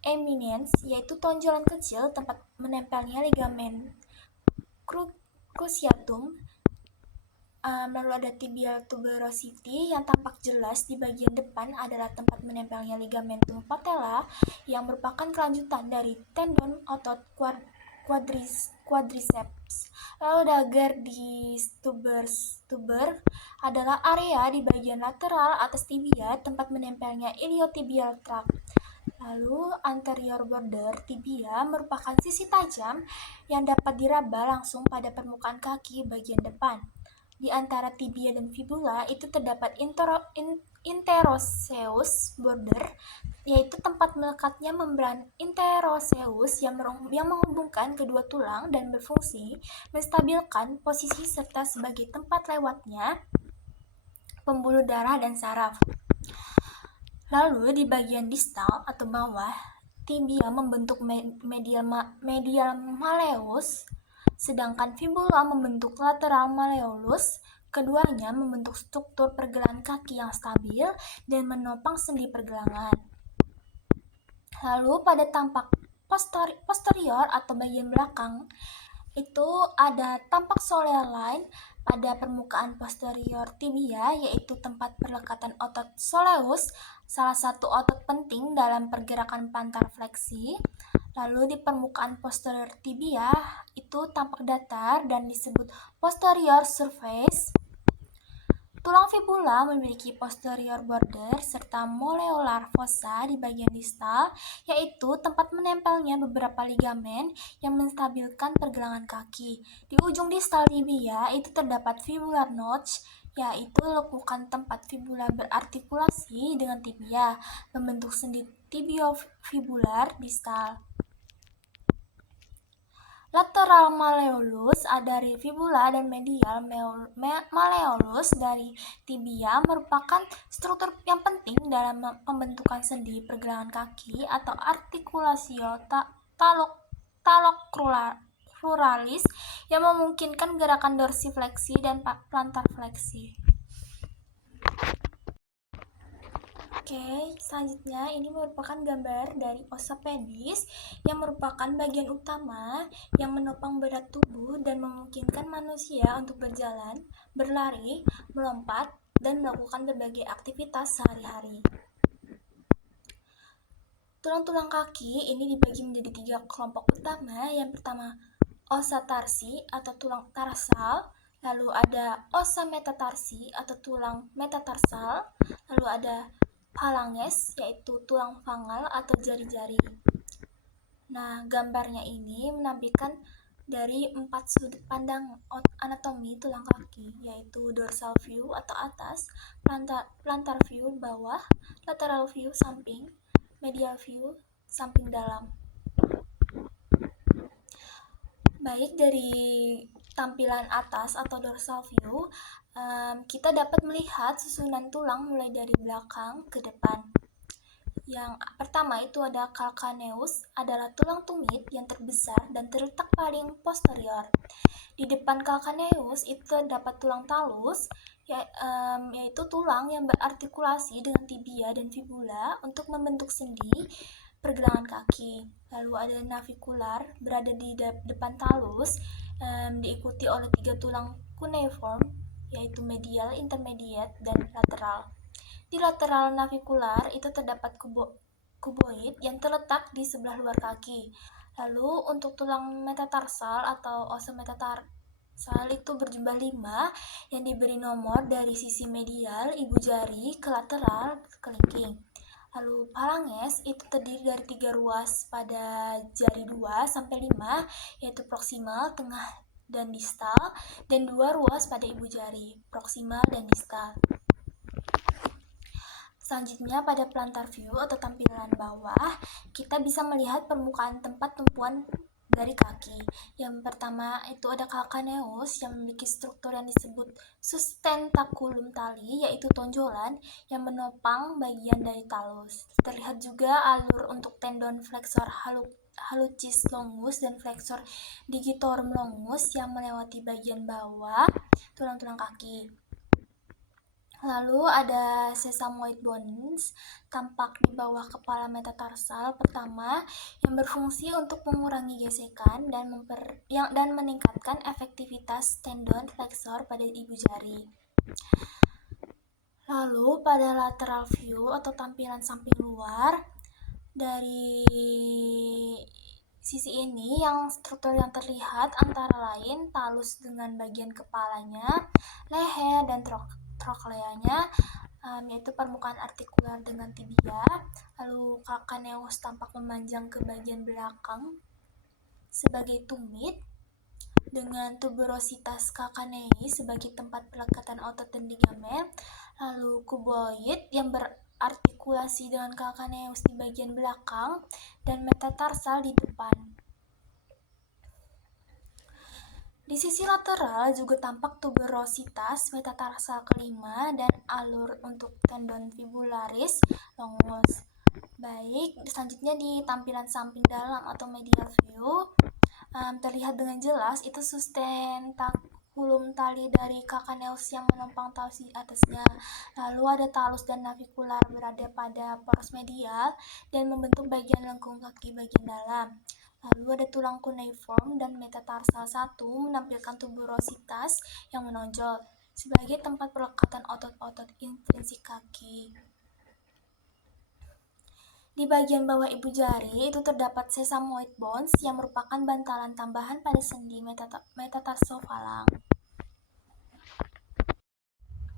eminence, yaitu tonjolan kecil tempat menempelnya ligamen cruciatum. Lalu ada tibial tuberosity yang tampak jelas di bagian depan adalah tempat menempelnya ligamentum patella yang merupakan kelanjutan dari tendon otot quadriceps. Lalu ada Gardis tuber adalah area di bagian lateral atas tibia tempat menempelnya iliotibial tract. Lalu anterior border tibia merupakan sisi tajam yang dapat diraba langsung pada permukaan kaki bagian depan. Di antara tibia dan fibula itu terdapat interosseous border, yaitu tempat melekatnya membran interosseous yang menghubungkan kedua tulang dan berfungsi menstabilkan posisi serta sebagai tempat lewatnya pembuluh darah dan saraf. Lalu di bagian distal atau bawah, tibia membentuk medial malleus, sedangkan fibula membentuk lateral malleolus. Keduanya membentuk struktur pergelangan kaki yang stabil dan menopang sendi pergelangan. Lalu pada tampak posterior atau bagian belakang itu ada tampak soleal line pada permukaan posterior tibia, yaitu tempat perlekatan otot soleus, salah satu otot penting dalam pergerakan plantar fleksi. Lalu di permukaan posterior tibia itu tampak datar dan disebut posterior surface. Tulang fibula memiliki posterior border serta moleolar fossa di bagian distal, yaitu tempat menempelnya beberapa ligamen yang menstabilkan pergelangan kaki. Di ujung distal tibia itu terdapat fibular notch, yaitu lekukan tempat fibula berartikulasi dengan tibia, membentuk sendi tibiofibular distal. Lateral malleolus dari fibula dan medial malleolus dari tibia merupakan struktur yang penting dalam pembentukan sendi pergelangan kaki atau articulatio talocruralis yang memungkinkan gerakan dorsifleksi dan plantar fleksi. Oke, selanjutnya ini merupakan gambar dari osa pedis yang merupakan bagian utama yang menopang berat tubuh dan memungkinkan manusia untuk berjalan, berlari, melompat, dan melakukan berbagai aktivitas sehari-hari. Tulang-tulang kaki ini dibagi menjadi 3 kelompok utama. Yang pertama, osa tarsi atau tulang tarsal, lalu ada osa metatarsi atau tulang metatarsal, lalu ada phalanges yaitu tulang fangal atau jari-jari. Nah, gambarnya ini menampilkan dari 4 sudut pandang anatomi tulang kaki, yaitu dorsal view atau atas, plantar view bawah, lateral view samping, medial view samping dalam. Baik dari tampilan atas atau dorsal view, kita dapat melihat susunan tulang mulai dari belakang ke depan. Yang pertama itu ada calcaneus, adalah tulang tumit yang terbesar dan terletak paling posterior. Di depan calcaneus itu terdapat tulang talus, yaitu tulang yang berartikulasi dengan tibia dan fibula untuk membentuk sendi pergelangan kaki. Lalu ada navicular, berada di depan talus, diikuti oleh 3 tulang cuneiform, yaitu medial, intermediate, dan lateral. Di lateral navicular itu terdapat kuboid yang terletak di sebelah luar kaki. Lalu untuk tulang metatarsal atau osa metatarsal itu berjumlah 5 yang diberi nomor dari sisi medial ibu jari ke lateral ke kelingking. Lalu phalanges itu terdiri dari 3 ruas pada jari 2 sampai 5, yaitu proksimal, tengah, dan distal, dan 2 ruas pada ibu jari, proksimal dan distal. Selanjutnya pada plantar view atau tampilan bawah, kita bisa melihat permukaan tempat tumpuan dari kaki. Yang pertama itu ada calcaneus yang memiliki struktur yang disebut sustentaculum tali, yaitu tonjolan yang menopang bagian dari talus. Terlihat juga alur untuk tendon flexor hallucis longus dan flexor digitorum longus yang melewati bagian bawah tulang-tulang kaki. Lalu ada sesamoid bones, tampak di bawah kepala metatarsal pertama yang berfungsi untuk mengurangi gesekan dan meningkatkan efektivitas tendon flexor pada ibu jari. Lalu pada lateral view atau tampilan samping luar, dari sisi ini yang struktur yang terlihat antara lain talus dengan bagian kepalanya, leher, dan trokleanya, yaitu permukaan artikular dengan tibia. Lalu calcaneus tampak memanjang ke bagian belakang sebagai tumit, dengan tuberositas calcaneus sebagai tempat pelekatan otot dan ligamen. Lalu kuboid yang berartikulasi dengan calcaneus di bagian belakang dan metatarsal di depan. Di sisi lateral juga tampak tuberositas metatarsal kelima dan alur untuk tendon fibularis longus. Baik, selanjutnya di tampilan samping dalam atau medial view, terlihat dengan jelas itu sustentaculum tali dari calcaneus yang menopang talus di atasnya. Lalu ada talus dan navicular berada pada poros medial dan membentuk bagian lengkung kaki bagian dalam. Lalu ada tulang cuneiform dan metatarsal 1 menampilkan tuberositas yang menonjol sebagai tempat pelekatan otot-otot intrinsik kaki. Di bagian bawah ibu jari itu terdapat sesamoid bones yang merupakan bantalan tambahan pada sendi metatarsofalang.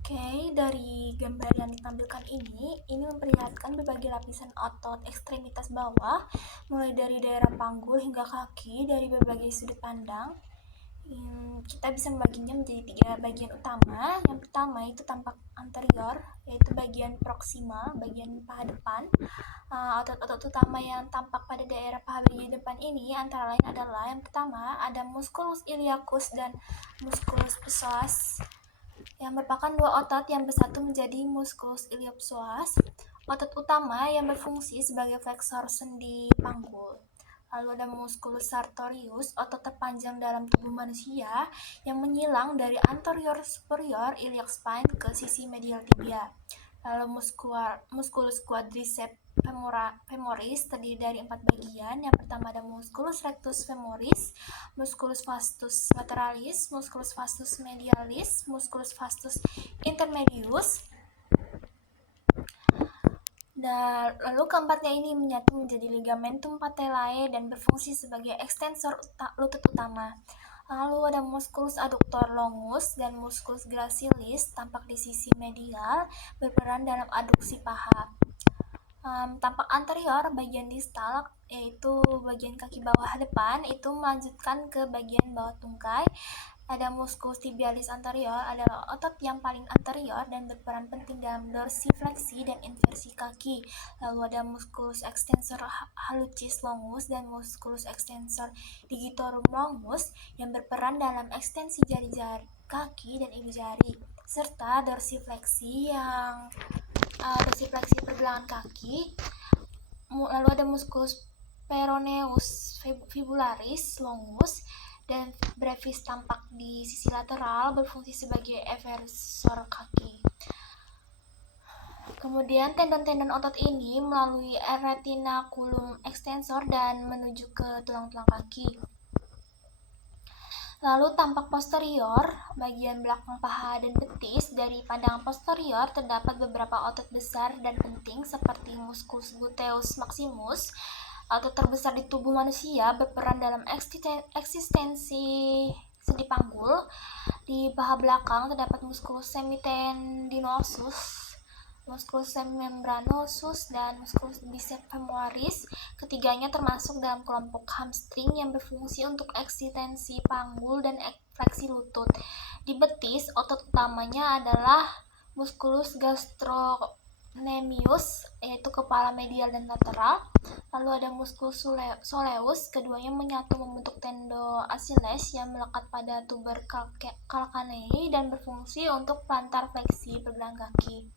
Oke, dari gambar yang ditampilkan ini memperlihatkan berbagai lapisan otot ekstremitas bawah, mulai dari daerah panggul hingga kaki dari berbagai sudut pandang. Kita bisa membaginya menjadi 3 bagian utama. Yang pertama itu tampak anterior, yaitu bagian proksimal, bagian paha depan. Otot-otot utama yang tampak pada daerah paha bagian depan ini antara lain adalah yang pertama ada musculus iliacus dan musculus psoas, yang merupakan 2 otot yang bersatu menjadi musculus iliopsoas, otot utama yang berfungsi sebagai flexor sendi panggul. Lalu ada musculus sartorius, otot terpanjang dalam tubuh manusia yang menyilang dari anterior superior iliac spine ke sisi medial tibia. Lalu musculus quadriceps femoris terdiri dari 4 bagian. Yang pertama ada musculus rectus femoris, musculus vastus lateralis, musculus vastus medialis, musculus vastus intermedius. Dan lalu keempatnya ini menyatu menjadi ligamentum patellae dan berfungsi sebagai ekstensor lutut utama. Lalu ada musculus adductor longus dan musculus gracilis tampak di sisi medial, berperan dalam adduksi paha. Tampak anterior bagian distal, yaitu bagian kaki bawah depan, itu melanjutkan ke bagian bawah tungkai. Ada musculus tibialis anterior, adalah otot yang paling anterior dan berperan penting dalam dorsifleksi dan inversi kaki. Lalu ada musculus extensor hallucis longus dan musculus extensor digitorum longus yang berperan dalam ekstensi jari-jari kaki dan ibu jari, serta dorsifleksi pergelangan kaki. Lalu ada musculus peroneus fibularis longus dan brevis tampak di sisi lateral, berfungsi sebagai eversor kaki. Kemudian tendon-tendon otot ini melalui retinaculum extensor dan menuju ke tulang-tulang kaki. Lalu tampak posterior, bagian belakang paha dan betis. Dari pandangan posterior terdapat beberapa otot besar dan penting seperti musculus gluteus maximus, otot terbesar di tubuh manusia, berperan dalam eksistensi sendi panggul. Di paha belakang terdapat musculus semitendinosus, musculus semimembranosus, dan musculus biceps femoris. Ketiganya termasuk dalam kelompok hamstring yang berfungsi untuk eksistensi panggul dan fleksi lutut. Di betis, otot utamanya adalah musculus gastrocnemius, yaitu kepala medial dan lateral. Lalu ada musculus soleus, keduanya menyatu membentuk tendo Achilles yang melekat pada tuber calcaneae dan berfungsi untuk plantar fleksi pergelangan kaki.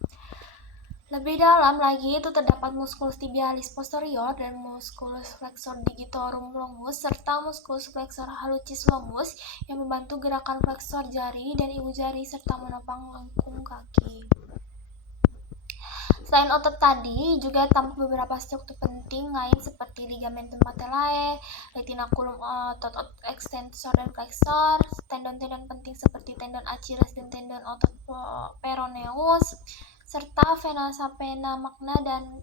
Lebih dalam lagi itu terdapat musculus tibialis posterior dan musculus flexor digitorum longus serta musculus flexor hallucis longus yang membantu gerakan flexor jari dan ibu jari serta menopang lengkung kaki. Selain otot tadi, juga tampak beberapa struktur penting lain seperti ligamentum patellae, retinaculum, otot extensor dan flexor, tendon-tendon penting seperti tendon Achilles dan tendon otot peroneus, serta vena sapena magna dan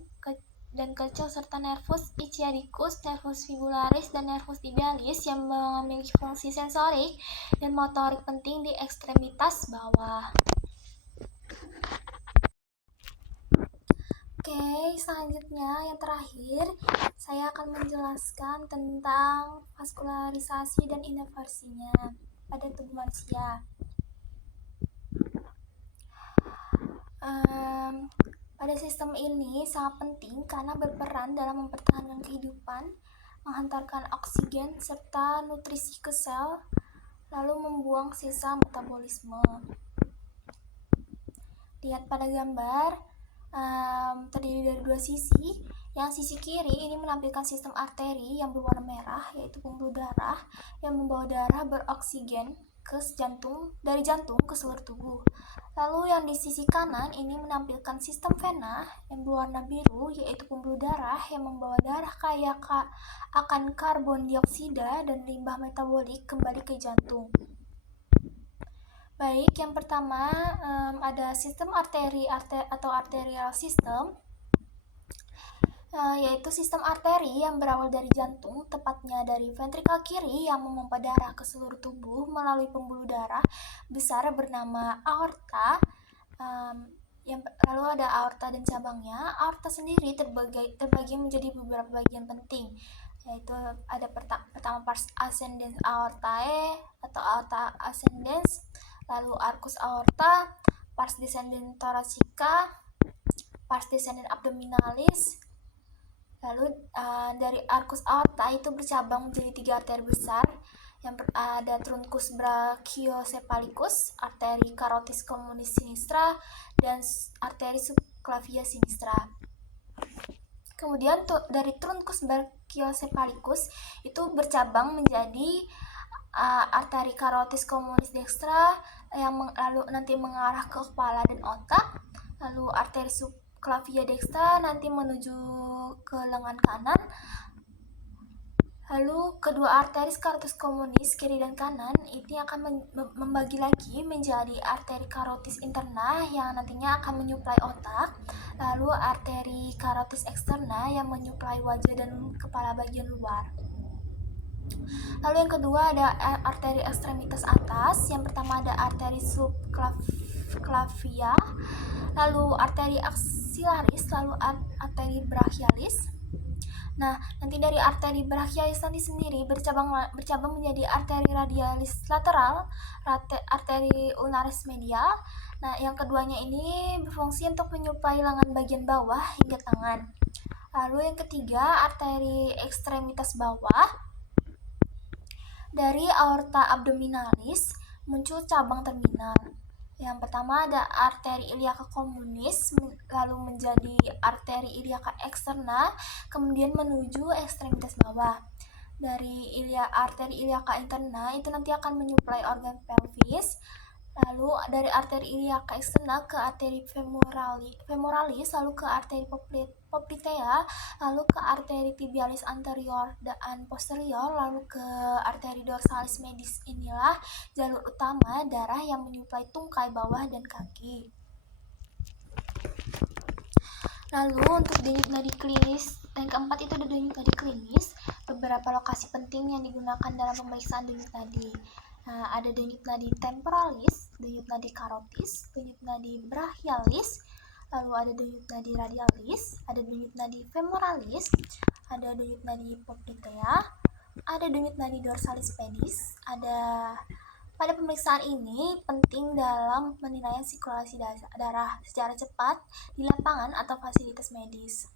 kecil, serta nervus ischiadicus, nervus fibularis, dan nervus tibialis yang memiliki fungsi sensorik dan motorik penting di ekstremitas bawah. Oke, selanjutnya yang terakhir saya akan menjelaskan tentang vaskularisasi dan inervasinya pada tubuh manusia. Pada sistem ini sangat penting karena berperan dalam mempertahankan kehidupan, menghantarkan oksigen serta nutrisi ke sel, lalu membuang sisa metabolisme. Lihat pada gambar, terdiri dari dua sisi. Yang sisi kiri ini menampilkan sistem arteri yang berwarna merah, yaitu pembuluh darah yang membawa darah beroksigen ke jantung, dari jantung ke seluruh tubuh. Lalu yang di sisi kanan ini menampilkan sistem vena yang berwarna biru, yaitu pembuluh darah yang membawa darah kaya akan karbon dioksida dan limbah metabolik kembali ke jantung. Baik, yang pertama ada sistem arteri atau arterial system, yaitu sistem arteri yang berawal dari jantung, tepatnya dari ventrikel kiri yang memompa darah ke seluruh tubuh melalui pembuluh darah besar bernama aorta. Lalu ada aorta dan cabangnya. Aorta sendiri terbagi menjadi beberapa bagian penting, yaitu ada pertama pars ascendens aortae atau aorta ascendens, lalu arcus aorta, pars descendens thoracica, pars descendens abdominalis. Lalu dari arcus aorta itu bercabang menjadi 3 arteri besar. Yang ada truncus brachiocephalicus, arteri carotis communis sinistra, dan arteri subclavia sinistra. Kemudian dari truncus brachiocephalicus itu bercabang menjadi arteri carotis communis dextra yang lalu nanti mengarah ke kepala dan otak. lalu arteri subclavia dextra nanti menuju ke lengan kanan. Lalu kedua arteri carotid communis kiri dan kanan itu akan membagi lagi menjadi arteri carotis interna yang nantinya akan menyuplai otak, lalu arteri carotis externa yang menyuplai wajah dan kepala bagian luar. Lalu yang kedua ada arteri ekstremitas atas. Yang pertama ada arteri subclavia, lalu arteri axillaris, lalu arteri brachialis. Nah, nanti dari arteri brachialis nanti sendiri bercabang menjadi arteri radialis lateral, arteri ulnaris medial. Nah, yang keduanya ini berfungsi untuk menyuplai lengan bagian bawah hingga tangan. Lalu yang ketiga, arteri ekstremitas bawah. Dari aorta abdominalis muncul cabang terminal. Yang pertama ada arteri iliaca communis, lalu menjadi arteri iliaca externa, kemudian menuju ekstremitas bawah. Dari arteri iliaca interna itu nanti akan menyuplai organ pelvis, lalu dari arteri iliaca externa ke arteri femoralis, lalu ke arteri poplitea, lalu ke arteri tibialis anterior dan posterior, lalu ke arteri dorsalis medis. Inilah jalur utama darah yang menyuplai tungkai bawah dan kaki. Lalu untuk denyut nadi klinis, yang keempat itu ada denyut nadi klinis, beberapa lokasi penting yang digunakan dalam pemeriksaan denyut nadi. Nah, ada denyut nadi temporalis, denyut nadi carotis, denyut nadi brachialis, lalu ada denyut nadi radialis, ada denyut nadi femoralis, ada denyut nadi poplitea, ada denyut nadi dorsalis pedis. Pada pemeriksaan ini penting dalam penilaian sirkulasi darah secara cepat di lapangan atau fasilitas medis.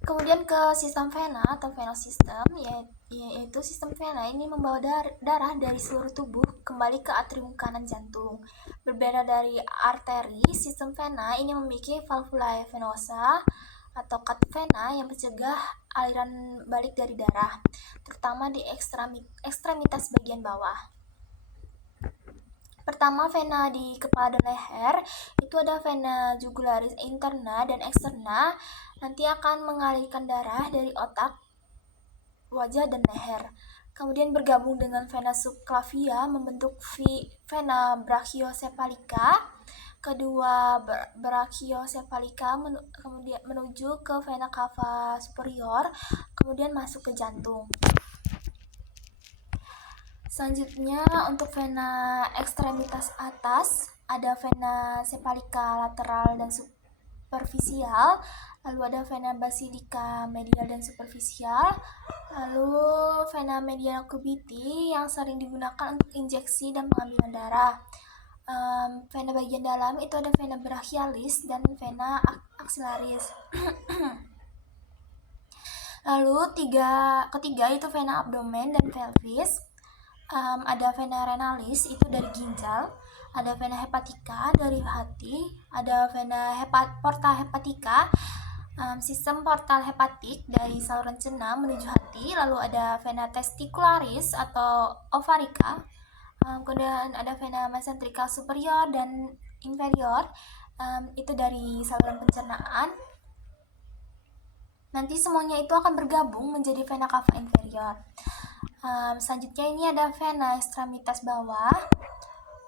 Kemudian ke sistem vena atau venosistem, yaitu sistem vena ini membawa darah dari seluruh tubuh kembali ke atrium kanan jantung. Berbeda dari arteri, sistem vena ini memiliki valvula venosa atau cut vena yang mencegah aliran balik dari darah, terutama di ekstremitas bagian bawah. Pertama, vena di kepala dan leher, itu ada vena jugularis interna dan externa, nanti akan mengalirkan darah dari otak, wajah, dan leher. Kemudian bergabung dengan vena subclavia membentuk vena brachiocephalica. Kedua brachiocephalica kemudian menuju ke vena cava superior, kemudian masuk ke jantung. Selanjutnya untuk vena ekstremitas atas ada vena cephalica lateral dan superficial, lalu ada vena basilica medial dan superficial, lalu vena medial cubiti yang sering digunakan untuk injeksi dan pengambilan darah. Vena bagian dalam itu ada vena brachialis dan vena axillaris. Lalu ketiga itu vena abdomen dan pelvis. Ada vena renalis itu dari ginjal, ada vena hepatica dari hati, ada vena porta hepatica, sistem portal hepatik dari saluran cerna menuju hati, lalu ada vena testicularis atau ovarica, kemudian ada vena mesenterical superior dan inferior, itu dari saluran pencernaan. Nanti semuanya itu akan bergabung menjadi vena cava inferior. Selanjutnya ini ada vena ekstremitas bawah,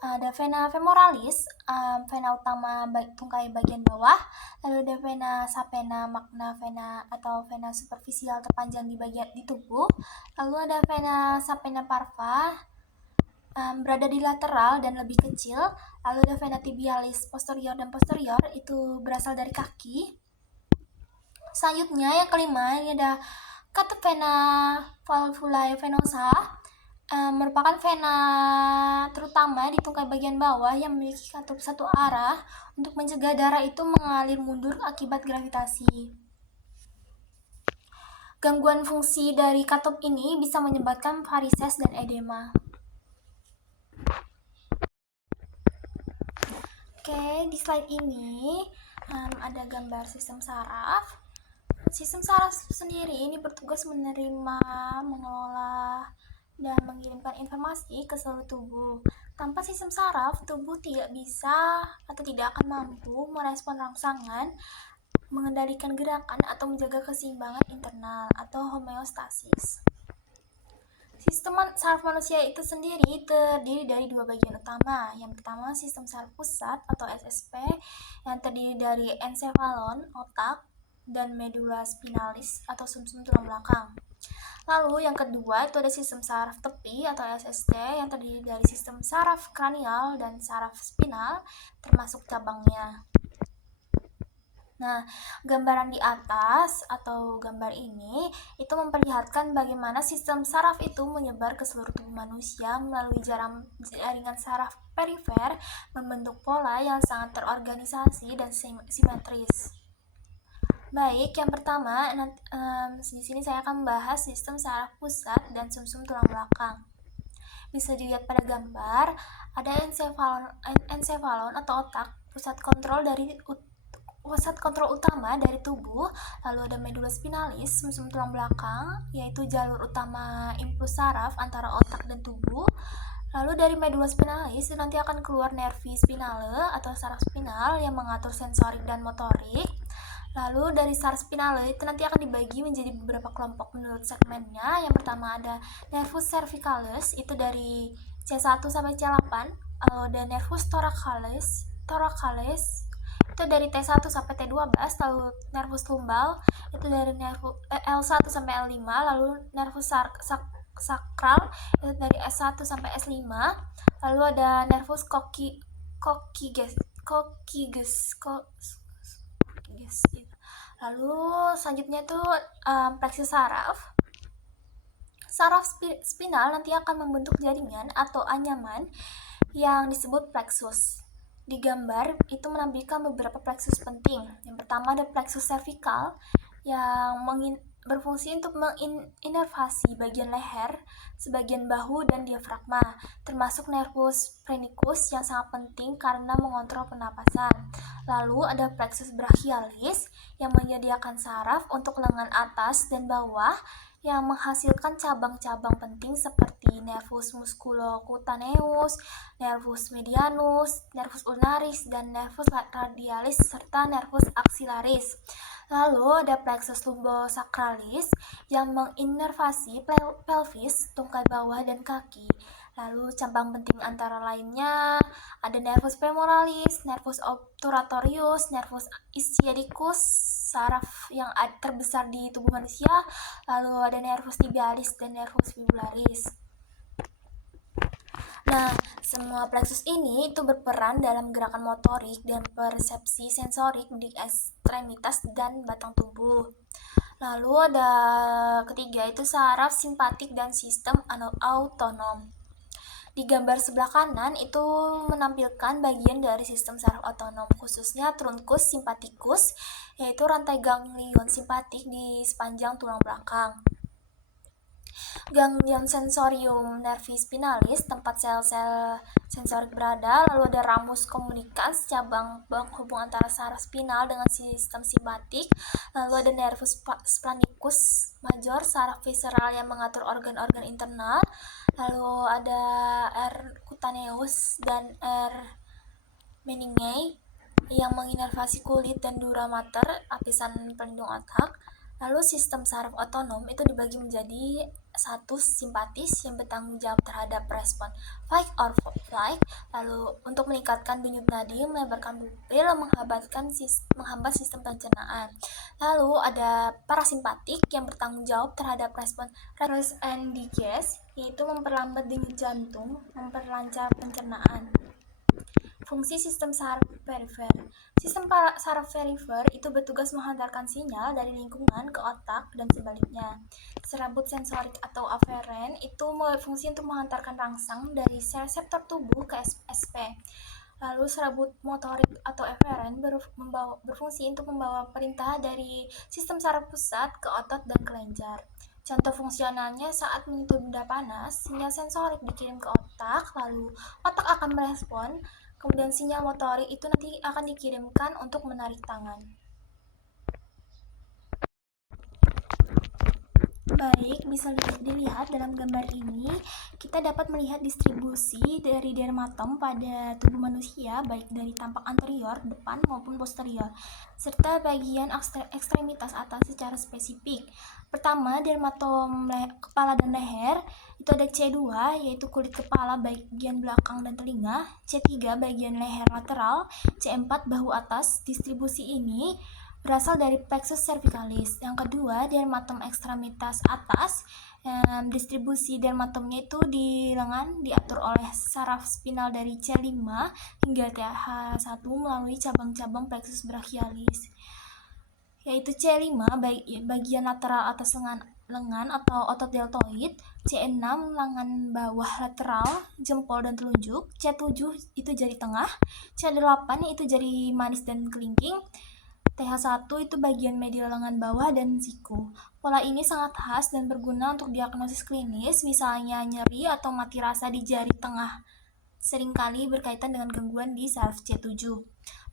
ada vena femoralis, vena utama tungkai bagian bawah, lalu ada vena sapena magna vena atau vena superficial terpanjang di tubuh, lalu ada vena sapena parva, berada di lateral dan lebih kecil, lalu ada vena tibialis posterior dan posterior, itu berasal dari kaki. Selanjutnya yang kelima ini ada katup vena valvulae venosa, merupakan vena terutama di tungkai bagian bawah yang memiliki katup satu arah untuk mencegah darah itu mengalir mundur akibat gravitasi. Gangguan fungsi dari katup ini bisa menyebabkan varises dan edema. Oke, di slide ini ada gambar sistem saraf. Sistem saraf sendiri ini bertugas menerima, mengelola, dan mengirimkan informasi ke seluruh tubuh. Tanpa sistem saraf, tubuh tidak bisa atau tidak akan mampu merespon rangsangan, mengendalikan gerakan, atau menjaga keseimbangan internal atau homeostasis. Sistem saraf manusia itu sendiri terdiri dari dua bagian utama. Yang pertama, sistem saraf pusat atau SSP yang terdiri dari encephalon, otak, dan medula spinalis atau sumsum tulang belakang. Lalu yang kedua itu ada sistem saraf tepi atau SST yang terdiri dari sistem saraf kranial dan saraf spinal termasuk cabangnya. Nah, gambaran di atas atau gambar ini itu memperlihatkan bagaimana sistem saraf itu menyebar ke seluruh tubuh manusia melalui jaringan saraf perifer membentuk pola yang sangat terorganisasi dan simetris. Baik, yang pertama, di sini saya akan membahas sistem saraf pusat dan sumsum tulang belakang. Bisa dilihat pada gambar, ada encephalon atau otak, pusat kontrol utama dari tubuh, lalu ada medula spinalis, sumsum tulang belakang, yaitu jalur utama impuls saraf antara otak dan tubuh. Lalu dari medula spinalis nanti akan keluar nervi spinale atau saraf spinal yang mengatur sensorik dan motorik. Lalu dari saraf spinale itu nanti akan dibagi menjadi beberapa kelompok menurut segmennya. Yang pertama ada nervus cervicalis, itu dari C1 sampai C8. Lalu ada nervus thoracalis itu dari T1 sampai T12. Lalu nervus lumbal itu dari L1 sampai L5. Lalu nervus sakral itu dari S1 sampai S5. Lalu ada nervus coccygeus. Lalu selanjutnya itu plexus saraf. Saraf spinal nanti akan membentuk jaringan atau anyaman yang disebut plexus. Di gambar itu menampilkan beberapa plexus penting. Yang pertama ada plexus cervical yang berfungsi untuk menginervasi bagian leher, sebagian bahu, dan diafragma, termasuk nervus phrenicus yang sangat penting karena mengontrol pernapasan. Lalu ada plexus brachialis yang menyediakan saraf untuk lengan atas dan bawah yang menghasilkan cabang-cabang penting seperti nervus musculocutaneus, nervus medianus, nervus ulnaris, dan nervus radialis, serta nervus axillaris. Lalu ada plexus lumbosacralis yang menginervasi pelvis, tungkai bawah, dan kaki. Lalu cabang penting antara lainnya ada nervus femoralis, nervus obturatorius, nervus ischiadicus, saraf yang terbesar di tubuh manusia. Lalu ada nervus tibialis dan nervus fibularis. Nah, semua plexus ini itu berperan dalam gerakan motorik dan persepsi sensorik di ekstremitas dan batang tubuh. Lalu ada ketiga itu saraf simpatik dan sistem autonom. Di gambar sebelah kanan itu menampilkan bagian dari sistem saraf otonom, khususnya truncus sympathicus, yaitu rantai ganglion simpatik di sepanjang tulang belakang. Ganglion sensorium nervi spinalis, tempat sel-sel sensorik berada. Lalu ada ramus communicans, cabang penghubung antara saraf spinal dengan sistem simpatik. Lalu ada nervus splanicus major, saraf visceral yang mengatur organ-organ internal. Lalu ada R cutaneus dan R meningae yang menginervasi kulit dan dura mater, lapisan pelindung otak. Lalu sistem saraf otonom itu dibagi menjadi satu simpatis yang bertanggung jawab terhadap respon fight or flight. Lalu untuk meningkatkan denyut nadi, melebarkan pupil, menghambat sistem pencernaan. Lalu ada parasimpatik yang bertanggung jawab terhadap respon rest and digest, yaitu memperlambat denyut jantung, memperlancar pencernaan. Fungsi sistem saraf perifer. Sistem saraf perifer itu bertugas menghantarkan sinyal dari lingkungan ke otak dan sebaliknya. Serabut sensorik atau aferen itu berfungsi untuk menghantarkan rangsang dari reseptor tubuh ke SP. Lalu serabut motorik atau eferen berfungsi untuk membawa perintah dari sistem saraf pusat ke otot dan kelenjar. Contoh fungsionalnya saat menyentuh benda panas, sinyal sensorik dikirim ke otak, lalu otak akan merespon, kemudian sinyal motorik itu nanti akan dikirimkan untuk menarik tangan. Baik, bisa dilihat dalam gambar ini, kita dapat melihat distribusi dari dermatom pada tubuh manusia, baik dari tampak anterior, depan, maupun posterior, serta bagian ekstremitas atas secara spesifik. Pertama, dermatom kepala dan leher, itu ada C2, yaitu kulit kepala bagian belakang dan telinga, C3 bagian leher lateral, C4 bahu atas. Distribusi ini berasal dari plexus cervicalis. Yang kedua, dermatom ekstremitas atas. Distribusi dermatomnya itu di lengan diatur oleh saraf spinal dari C5 hingga TH1 melalui cabang-cabang plexus brachialis, yaitu C5 bagian lateral atas lengan atau otot deltoid, C6 lengan bawah lateral, jempol dan telunjuk, C7 itu jari tengah, C8 itu jari manis dan kelingking, TH1 itu bagian medial lengan bawah dan siku. Pola ini sangat khas dan berguna untuk diagnosis klinis, misalnya nyeri atau mati rasa di jari tengah, seringkali berkaitan dengan gangguan di saraf C7.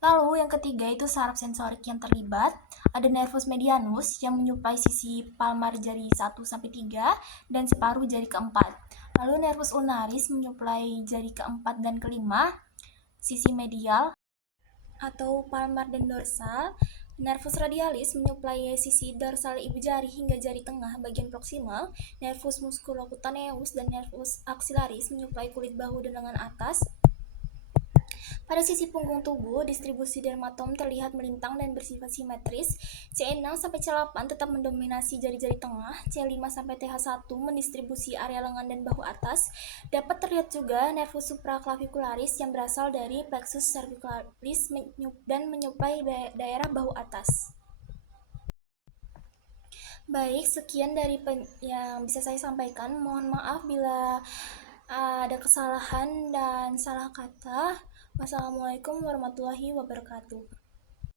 Lalu yang ketiga itu saraf sensorik yang terlibat. Ada nervus medianus yang menyuplai sisi palmar jari 1-3 dan separuh jari keempat. Lalu nervus ulnaris menyuplai jari keempat dan kelima, sisi medial atau palmar dan dorsal. Nervus radialis menyuplai sisi dorsal ibu jari hingga jari tengah bagian proksimal. Nervus musculocutaneus dan nervus axillaris menyuplai kulit bahu dan lengan atas. Pada sisi punggung tubuh, distribusi dermatom terlihat melintang dan bersifat simetris. C6-C8 tetap mendominasi jari-jari tengah, C5-TH1 mendistribusi area lengan dan bahu atas. Dapat terlihat juga nervus supraclavicularis yang berasal dari plexus cervicalis dan menyuplai daerah bahu atas. Baik, sekian dari yang bisa saya sampaikan. Mohon maaf bila ada kesalahan dan salah kata. Wassalamualaikum warahmatullahi wabarakatuh.